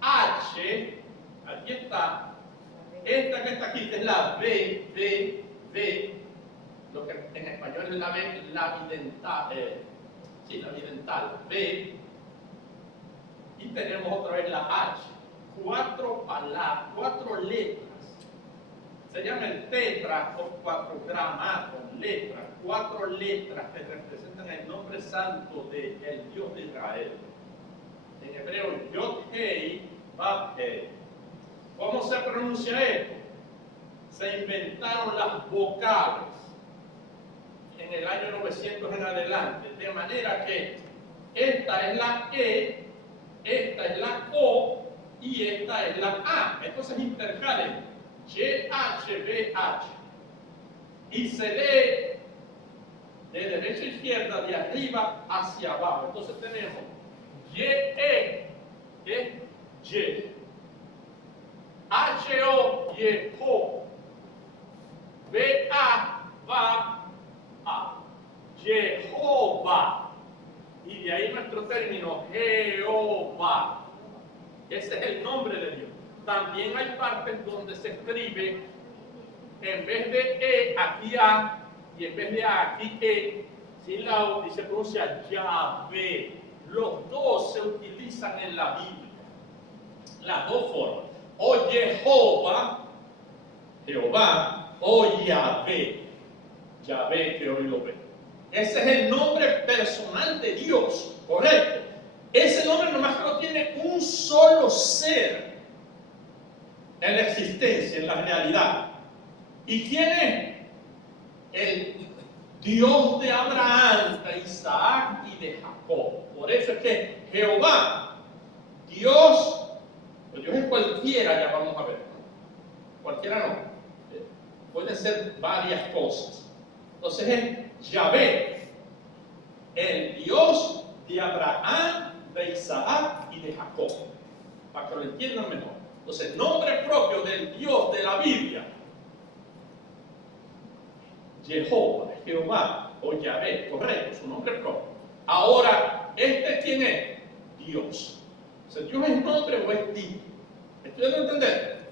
H, aquí está, esta que está aquí, que es la B, lo que en español es la B, la bidental, B, y tenemos otra vez la H, 4 palabras, 4 letras. Se llama el tetra o 4 gramaton, letras, 4 letras que representan el nombre santo del Dios de Israel. En hebreo, Yod-Hei, Vav-Hei. ¿Cómo se pronuncia esto? Se inventaron las vocales en el año 900 en adelante, de manera que esta es la E, esta es la O y esta es la A. Entonces intercalen YHBH y se lee de derecha a izquierda, de arriba hacia abajo. Entonces tenemos YE, que es Y, HO, Yeho, BA, Va, A, Jehová. Y de ahí nuestro término, Jehová. Ese es el nombre de Dios. También hay partes donde se escribe, en vez de E, aquí A, y en vez de A, aquí E, sin la O, y se pronuncia Yahvé. Los dos se utilizan en la Biblia. Las dos formas. O Jehová, Jehová, o Yahvé. Yahvé que hoy lo ve. Ese es el nombre personal de Dios, ¿correcto? Ese nombre nomás que lo tiene un solo ser en la existencia, en la realidad. ¿Y quién es? El Dios de Abraham, de Isaac y de Jacob. Por eso es que Jehová, Dios, pues Dios es cualquiera, ya vamos a ver. Cualquiera no. Pueden ser varias cosas. Entonces es Yahvé, el Dios de Abraham, de Isaac y de Jacob. Para que lo entiendan mejor. Entonces, nombre propio del Dios de la Biblia, Jehová, Jehová o Yahvé, correcto, su nombre propio. Ahora, ¿quién es? Dios. O sea, ¿Dios es nombre o es título? ¿Estoy dando a entender?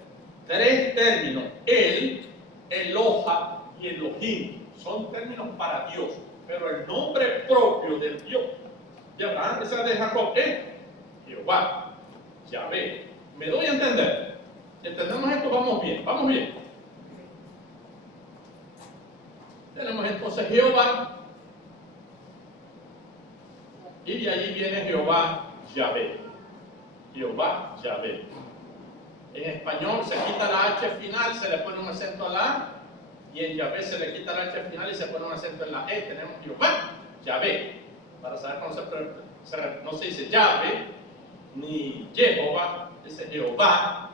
3 términos, Él, Eloha y Elohim, son términos para Dios, pero el nombre propio del Dios de Abraham, de Isaac, de Jacob es Jehová, Yahvé. ¿Me doy a entender? Si entendemos esto, vamos bien, vamos bien. Tenemos entonces Jehová, y de allí viene Jehová, Yahvé. Jehová, Yahvé. En español se quita la H final, se le pone un acento a la A, y en Yahvé se le quita la H final y se pone un acento en la E. Tenemos Jehová, Yahvé. Para saber cómo no se dice Yahvé, ni Jehová, dice Jehová,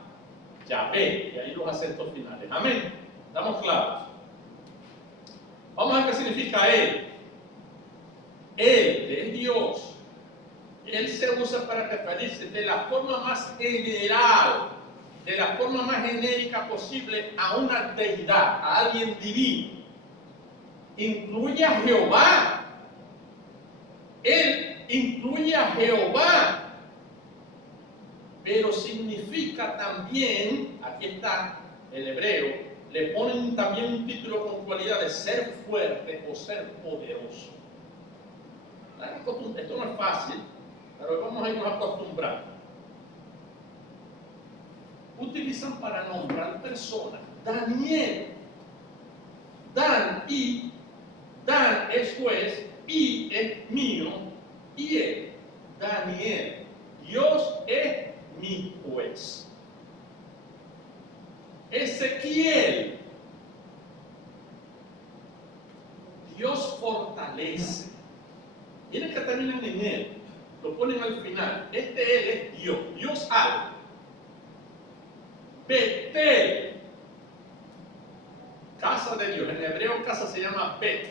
Yahvé, y ahí los acentos finales. Amén. ¿Estamos claros? Vamos a ver qué significa Él. Él es Dios. Él se usa para referirse de la forma más general, de la forma más genérica posible a una deidad, a alguien divino. Incluye a Jehová. Él incluye a Jehová. Pero significa también, aquí está el hebreo, le ponen también un título con cualidad de ser fuerte o ser poderoso. Esto no es fácil, pero vamos a irnos acostumbrando. Utilizan para nombrar personas. Daniel. Dan es juez, y es mío, y él, Daniel. Dios es mi juez. Ezequiel. Dios fortalece. Miren que terminan en él. lo ponen al final. Él es Dios, Dios algo. Betel, casa de Dios. En hebreo casa se llama Bet.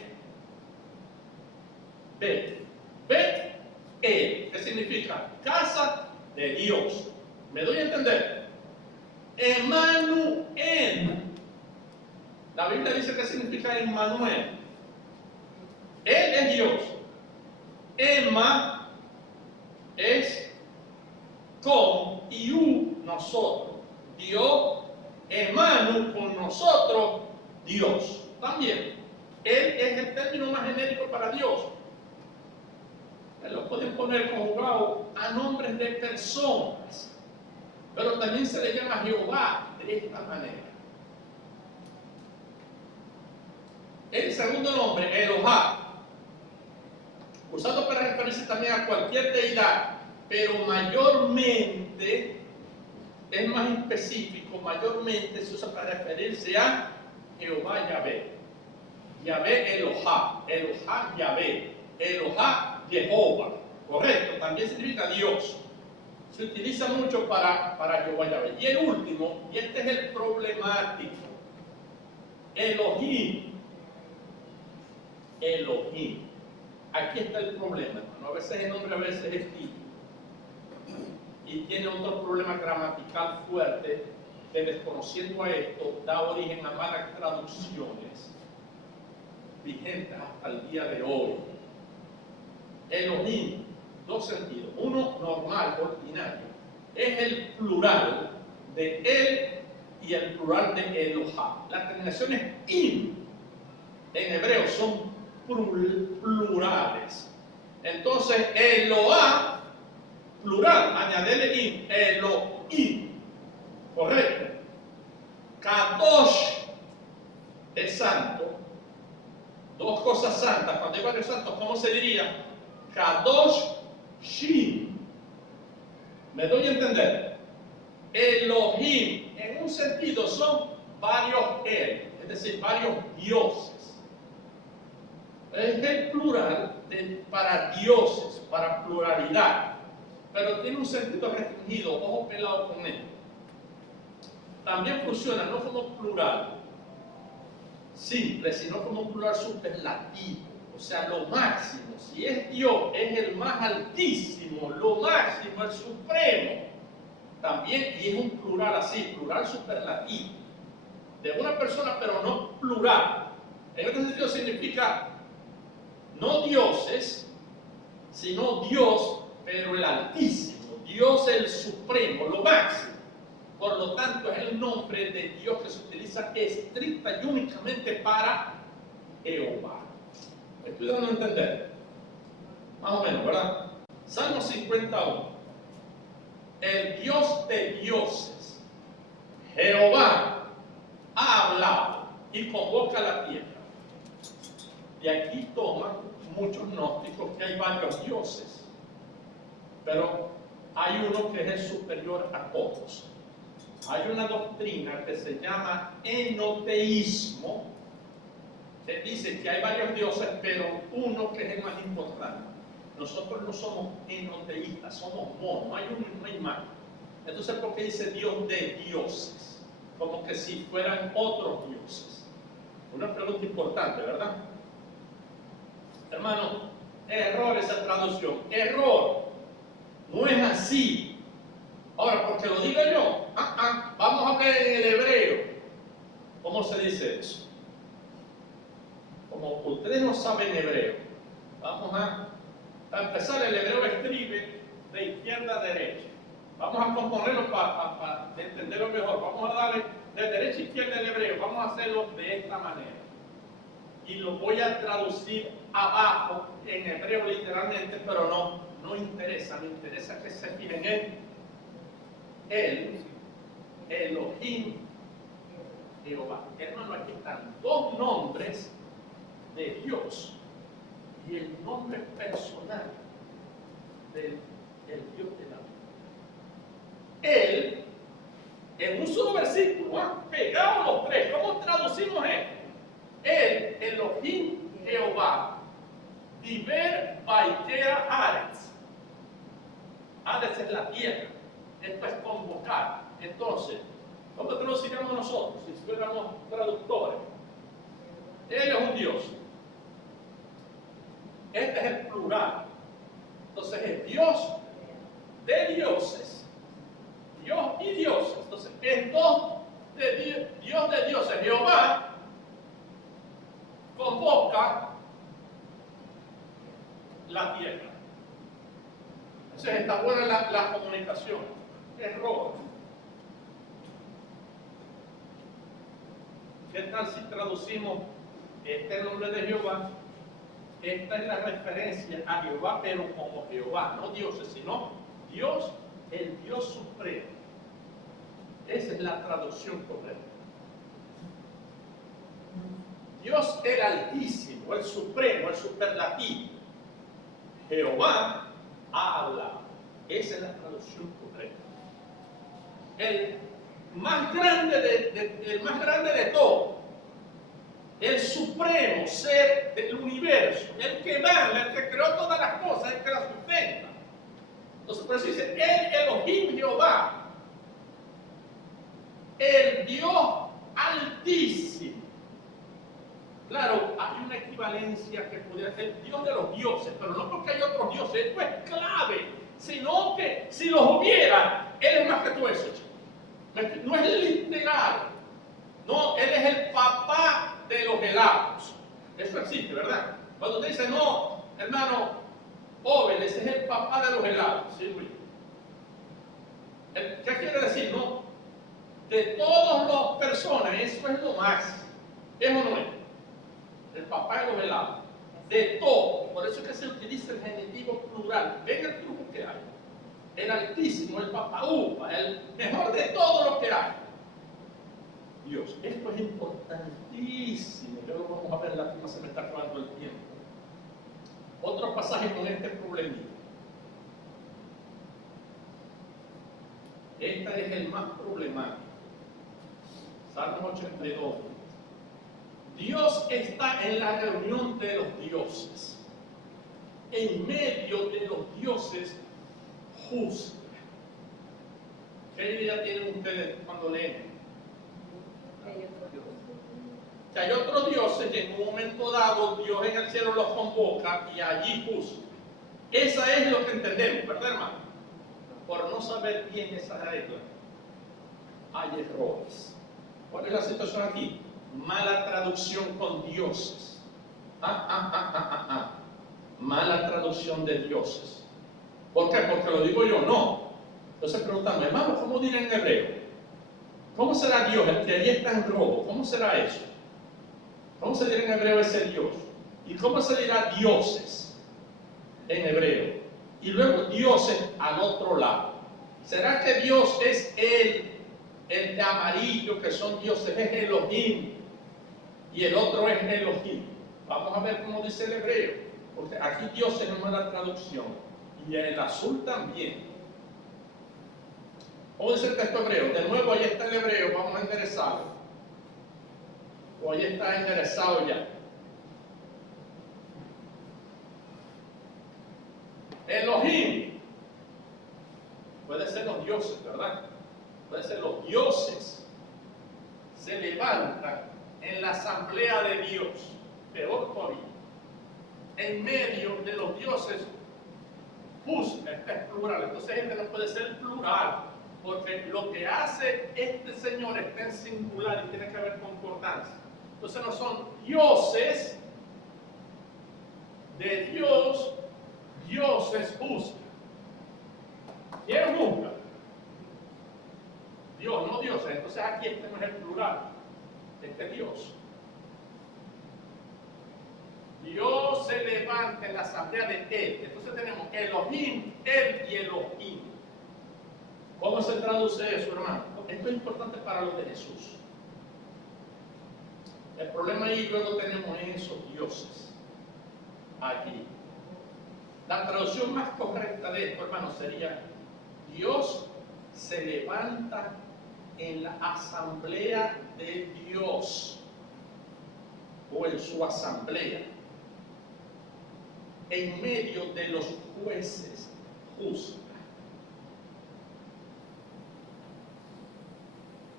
Bet. Bet, ¿qué significa? Casa de Dios. ¿Me doy a entender? Emmanuel. La Biblia dice que significa Emmanuel. Él es Dios. Emma es con y nosotros. Dios, Emmanuel con nosotros, Dios. También. Él es el término más genérico para Dios. Lo pueden poner conjugado a nombres de personas. Pero también se le llama Jehová de esta manera. El segundo nombre, Elohá, usado para referirse también a cualquier deidad, pero mayormente, es más específico, mayormente se usa para referirse a Jehová Yahvé. Yahvé Elohá, Elohá Yahvé, Elohá Jehová, correcto, también significa Dios. Se utiliza mucho para Jehová Yahvé. Y el último, y este es el problemático, Elohim. Elohim. Aquí está el problema, hermano. A veces el nombre, a veces es típico. Y tiene otro problema gramatical fuerte que, desconociendo a esto, da origen a malas traducciones vigentes hasta el día de hoy. Elohim, dos sentidos. Uno, normal, ordinario. Es el plural de él y el plural de Elohá. Las terminaciones im en hebreo son plurales. Entonces, Eloá, plural, añadirle im, Elohim, correcto. Kadosh es santo. Dos cosas santas. Cuando hay varios santos, ¿cómo se diría? Kadosh Shin. ¿Me doy a entender? Elohim, en un sentido, son varios él, es decir, varios dioses. Es el plural para dioses, para pluralidad, pero tiene un sentido restringido, ojo pelado con él. También funciona no como plural simple, sino como un plural superlativo, o sea, lo máximo. Si es Dios, es el más altísimo, lo máximo, el supremo. También, y es un plural así, plural superlativo, de una persona, pero no plural. En este sentido significa no dioses, sino Dios, pero el Altísimo, Dios el Supremo, lo máximo. Por lo tanto, es el nombre de Dios que se utiliza estricta y únicamente para Jehová. ¿Me estoy dando a entender? Más o menos, ¿verdad? Salmo 51. El Dios de dioses, Jehová, ha hablado y convoca a la tierra. Y aquí toman muchos gnósticos que hay varios dioses, pero hay uno que es el superior a todos. Hay una doctrina que se llama enoteísmo, que dice que hay varios dioses, pero uno que es el más importante. Nosotros no somos enoteístas, somos monos, hay uno y no hay más. Entonces, ¿por qué dice Dios de dioses? Como que si fueran otros dioses. Una pregunta importante, ¿verdad? Hermano, error esa traducción. Error. No es así. Ahora, porque lo diga yo, vamos a ver en el hebreo. ¿Cómo se dice eso? Como ustedes no saben hebreo, vamos a empezar. El hebreo escribe de izquierda a derecha. Vamos a componerlo para entenderlo mejor. Vamos a darle de derecha a izquierda el hebreo. Vamos a hacerlo de esta manera. Y lo voy a traducir abajo en hebreo literalmente, pero no interesa. Me interesa que se fijen en él, Elohim, Jehová. Hermano, aquí están dos nombres de Dios y el nombre personal del Dios de la vida. Él, en un solo versículo, pegados los tres. ¿Cómo traducimos esto? Él, Elohim, Jehová, Diber Baikea Aretz. Hades es la tierra. Esto es convocar. Entonces, ¿cómo traduciríamos nosotros si fuéramos traductores? Él es un Dios. Este es el plural. Entonces es Dios de dioses. Dios y dioses. Entonces es Dios de dioses. Jehová convoca la tierra. Entonces está buena la comunicación. Es rojo. ¿Qué tal si traducimos este nombre de Jehová? Esta es la referencia a Jehová, pero como Jehová, no dioses, sino Dios, el Dios supremo. Esa es la traducción correcta. Dios el Altísimo, el Supremo, el Superlativo. Jehová habla. Esa es la traducción correcta. El más grande de todo, el supremo ser del universo, el que manda, el que creó todas las cosas, el que las sustenta. Entonces, por eso dice, el Elohim Jehová, el Dios Altísimo. Claro, hay una equivalencia que pudiera ser el Dios de los dioses, pero no porque hay otros dioses, esto es clave, sino que si los hubiera, Él es más que todo eso, chicos. No es literal, no, Él es el papá de los helados. Eso existe, ¿verdad? Cuando te dice, no, hermano, Obed, ese es el papá de los helados, ¿sí, Luis? ¿Qué quiere decir? No, de todas las personas, eso es lo más, ¿es o no es? El papá de los helados, de todo. Por eso es que se utiliza el genitivo plural. Ven el truco que hay. El Altísimo, el papá uva, el mejor de todo lo que hay. Dios, esto es importantísimo. Ya lo vamos a ver, la prima se me está acabando el tiempo. Otro pasaje con este problemita. Este es el más problemático. Salmo 82. Dios está en la reunión de los dioses. En medio de los dioses juzga. ¿Qué idea tienen ustedes cuando leen? Que hay otros dioses y en un momento dado Dios en el cielo los convoca y allí juzga. Esa es lo que entendemos, ¿verdad, hermano? Por no saber bien esa regla, hay errores. ¿Cuál es la situación aquí? Mala traducción con dioses. Mala traducción de dioses. ¿Por qué? Porque lo digo yo, no. Entonces preguntamos, hermano, ¿cómo dirá en hebreo? ¿Cómo será Dios? El que allí está en rojo. ¿Cómo será eso? ¿Cómo se dirá en hebreo ese Dios? ¿Y cómo se dirá dioses en hebreo? Y luego dioses al otro lado. ¿Será que Dios es el de amarillo, que son dioses, es Elohim? Y el otro es Elohim. Vamos a ver cómo dice el hebreo. Porque aquí Dios es una mala traducción. Y el azul también. ¿Cómo dice el texto hebreo? De nuevo, ahí está el hebreo, vamos a enderezarlo. O ahí está enderezado ya. Elohim. Puede ser los dioses, ¿verdad? Puede ser los dioses. Se levantan en la asamblea de Dios. Peor todavía. En medio de los dioses juzga, este es plural. Entonces este no puede ser plural. Porque lo que hace este Señor está en singular y tiene que haber concordancia. Entonces no son dioses de Dios, dioses juzga. ¿Quién juzga? Dios, no dioses. Entonces aquí este no es el plural. Este es Dios. Dios se levanta en la asamblea de Él. Entonces tenemos Elohim, Él y Elohim. ¿Cómo se traduce eso, hermano? Esto es importante para los de Jesús. El problema ahí luego tenemos esos dioses. Aquí. La traducción más correcta de esto, hermano, sería: Dios se levanta en la asamblea de Dios, o en su asamblea, en medio de los jueces juzga.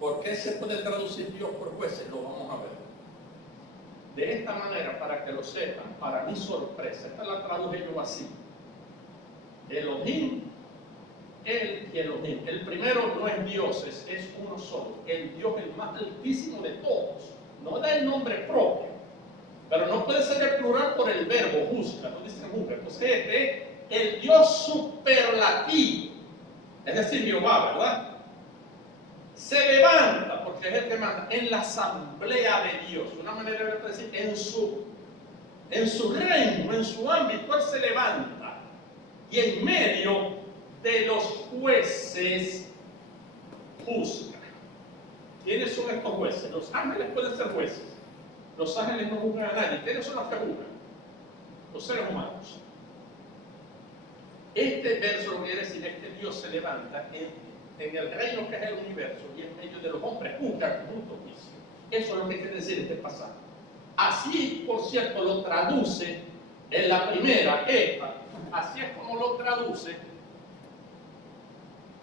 ¿Por qué se puede traducir Dios por jueces? Lo vamos a ver. De esta manera, para que lo sepan, para mi sorpresa, esta la traduje yo así. Elohim, Él y Elohim. El primero no es Dios, es uno solo. El Dios el más altísimo de todos. No da el nombre propio, pero no puede ser el plural por el verbo juzga, no dice juzga. Entonces es el Dios superlativo, es decir, Jehová, ¿verdad? Se levanta, porque es el que manda, en la asamblea de Dios. Una manera de decir, en su reino, en su ámbito, Él se levanta. Y en medio de los jueces juzga. ¿Quiénes son estos jueces? Los ángeles pueden ser jueces. Los ángeles no juzgan a nadie. ¿Quiénes son los que juzgan? Los seres humanos. Este verso lo que quiere decir es que Dios se levanta en el reino que es el universo y en medio de los hombres juzga con justo juicio. Eso es lo que quiere decir este pasaje. Así, por cierto, lo traduce en la primera, esta. Así es como lo traduce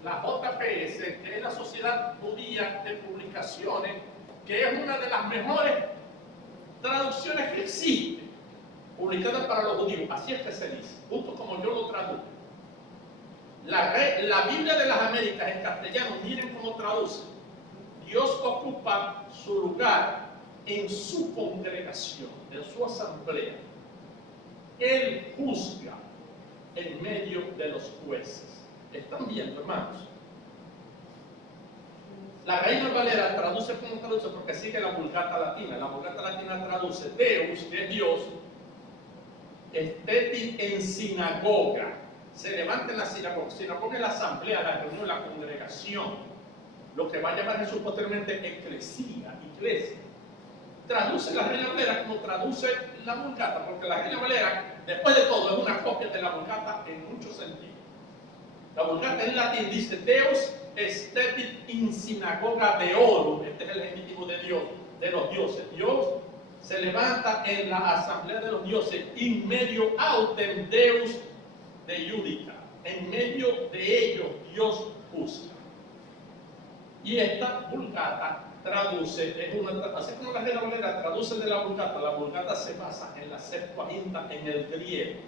la JPS, que es la Sociedad Judía de Publicaciones, que es una de las mejores traducciones que existe, publicada para los judíos. Así es que se dice, justo como yo lo traduzco. La Biblia de las Américas en castellano, miren cómo traduce. Dios ocupa su lugar en su congregación, en su asamblea. Él juzga en medio de los jueces. ¿Están viendo, hermanos? La Reina Valera traduce como traduce porque sigue la Vulgata Latina. La Vulgata Latina traduce Deus, que es Dios, estetit en sinagoga. Se levanta en la sinagoga. Sinagoga es la asamblea, la reunión, la congregación. Lo que va a llamar Jesús posteriormente eclesía, iglesia. Traduce la Reina Valera como traduce la Vulgata, porque la Reina Valera, después de todo, es una copia de la Vulgata en muchos sentidos. La Vulgata en latín dice Deus estetit in sinagoga deorum. Este es el genitivo de Dios, de los dioses. Dios se levanta en la asamblea de los dioses, in medio autem Deus de Judica. En medio de ellos Dios juzga. Y esta Vulgata traduce, así como la Reina Valera traduce de la Vulgata se basa en la Septuaginta, en el griego.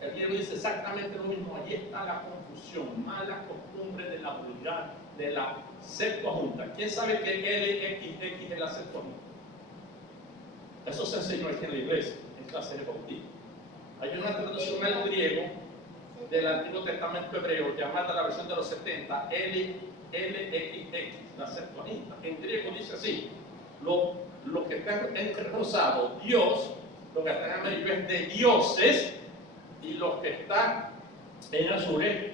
El griego dice exactamente lo mismo. Allí está la confusión, mala costumbre de la Vulgata, de la Septuaginta. ¿Quién sabe que LXX es la Septuaginta? Eso se enseñó aquí en la iglesia, en clase de bautismo. Hay una traducción al griego del Antiguo Testamento hebreo llamada la versión de los 70, LXX, la Septuaginta. En griego dice así: lo que está en rosado, Dios, lo que está en amarillo es de dioses, y los que están en azul es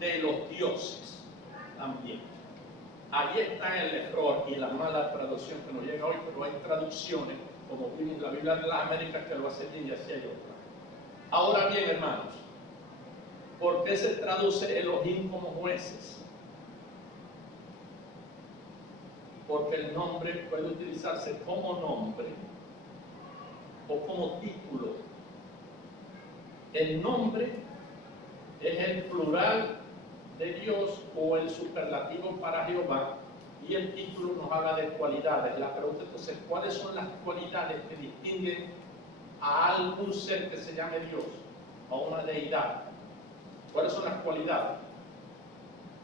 de los dioses también. Ahí está el error y la mala traducción que nos llega hoy, pero hay traducciones, como en la Biblia de las Américas, que lo hacen y así hay otra. Ahora bien, hermanos, ¿por qué se traduce Elohim como jueces? Porque el nombre puede utilizarse como nombre o como título. El nombre es el plural de Dios o el superlativo para Jehová, y el título nos habla de cualidades. La pregunta entonces, ¿cuáles son las cualidades que distinguen a algún ser que se llame Dios, a una deidad? ¿Cuáles son las cualidades?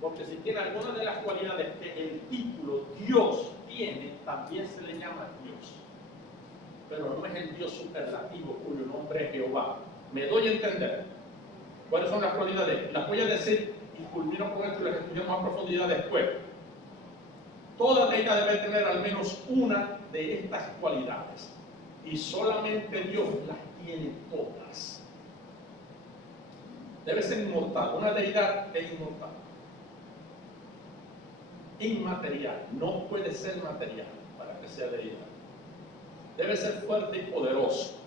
Porque si tiene alguna de las cualidades que el título Dios tiene, también se le llama Dios. Pero no es el Dios superlativo cuyo nombre es Jehová. ¿Me doy a entender? ¿Cuáles son las cualidades? Las voy a decir y culmino con esto y las estudiamos más a profundidad después. Toda deidad debe tener al menos una de estas cualidades. Y solamente Dios las tiene todas. Debe ser inmortal. Una deidad es inmortal. Inmaterial. No puede ser material para que sea deidad. Debe ser fuerte y poderoso.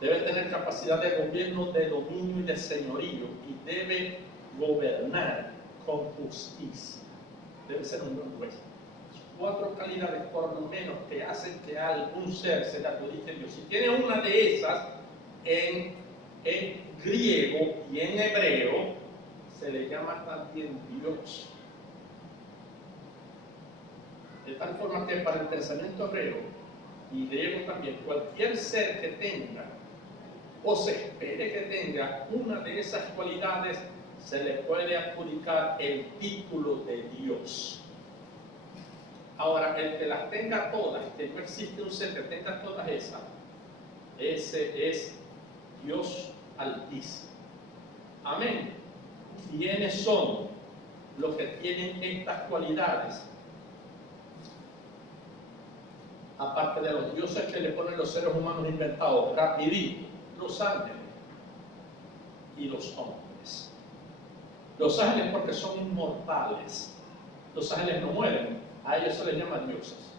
Debe tener capacidad de gobierno, de dominio y de señorío, y debe gobernar con justicia. Debe ser un buen juez. 4 calidades por lo menos que hacen que algún ser se le adjudique a Dios. Si tiene una de esas, en griego y en hebreo se le llama también Dios. De tal forma que para el pensamiento hebreo y griego también, cualquier ser que tenga o se espere que tenga una de esas cualidades, se le puede adjudicar el título de Dios. Ahora, el que las tenga todas, que no existe un ser que tenga todas esas, ese es Dios Altísimo. Amén. ¿Quiénes son los que tienen estas cualidades? Aparte de los dioses que le ponen los seres humanos inventados, rapidito, los ángeles y los hombres. Los ángeles porque son inmortales. Los ángeles no mueren, a ellos se les llama dioses.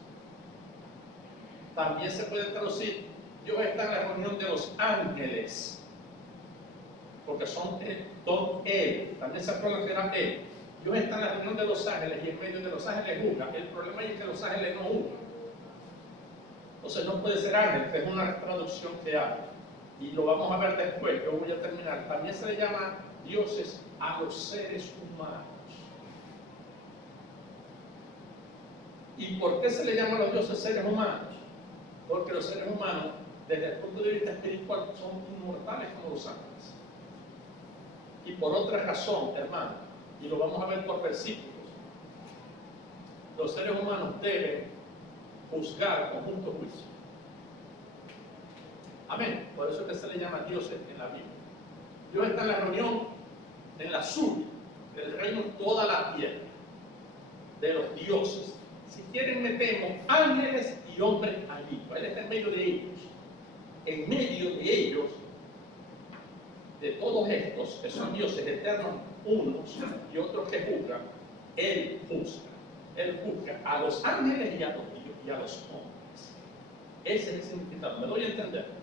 También se puede traducir, Dios está en la reunión de los ángeles, porque son Él. También se acuerdan que era Él. Dios está en la reunión de los ángeles y en medio de los ángeles juzga. El problema es que los ángeles no juzgan. Entonces no puede ser ángel, que es una traducción que hay. Y lo vamos a ver después, yo voy a terminar. También se le llama dioses a los seres humanos. ¿Y por qué se le llama a los dioses seres humanos? Porque los seres humanos, desde el punto de vista espiritual, son inmortales como los ángeles. Y por otra razón, hermano, y lo vamos a ver por versículos, los seres humanos deben juzgar con justo juicio. Amén. Por eso es que se le llama dioses en la Biblia. Dios está en la reunión, en la suya, del reino toda la tierra, de los dioses. Si quieren metemos ángeles y hombres allí. Él está en medio de ellos. En medio de ellos, de todos estos, que son dioses eternos, unos y otros que juzgan, Él juzga. Él juzga a los ángeles y a los hombres. Ese es el significado. ¿Me doy a entender?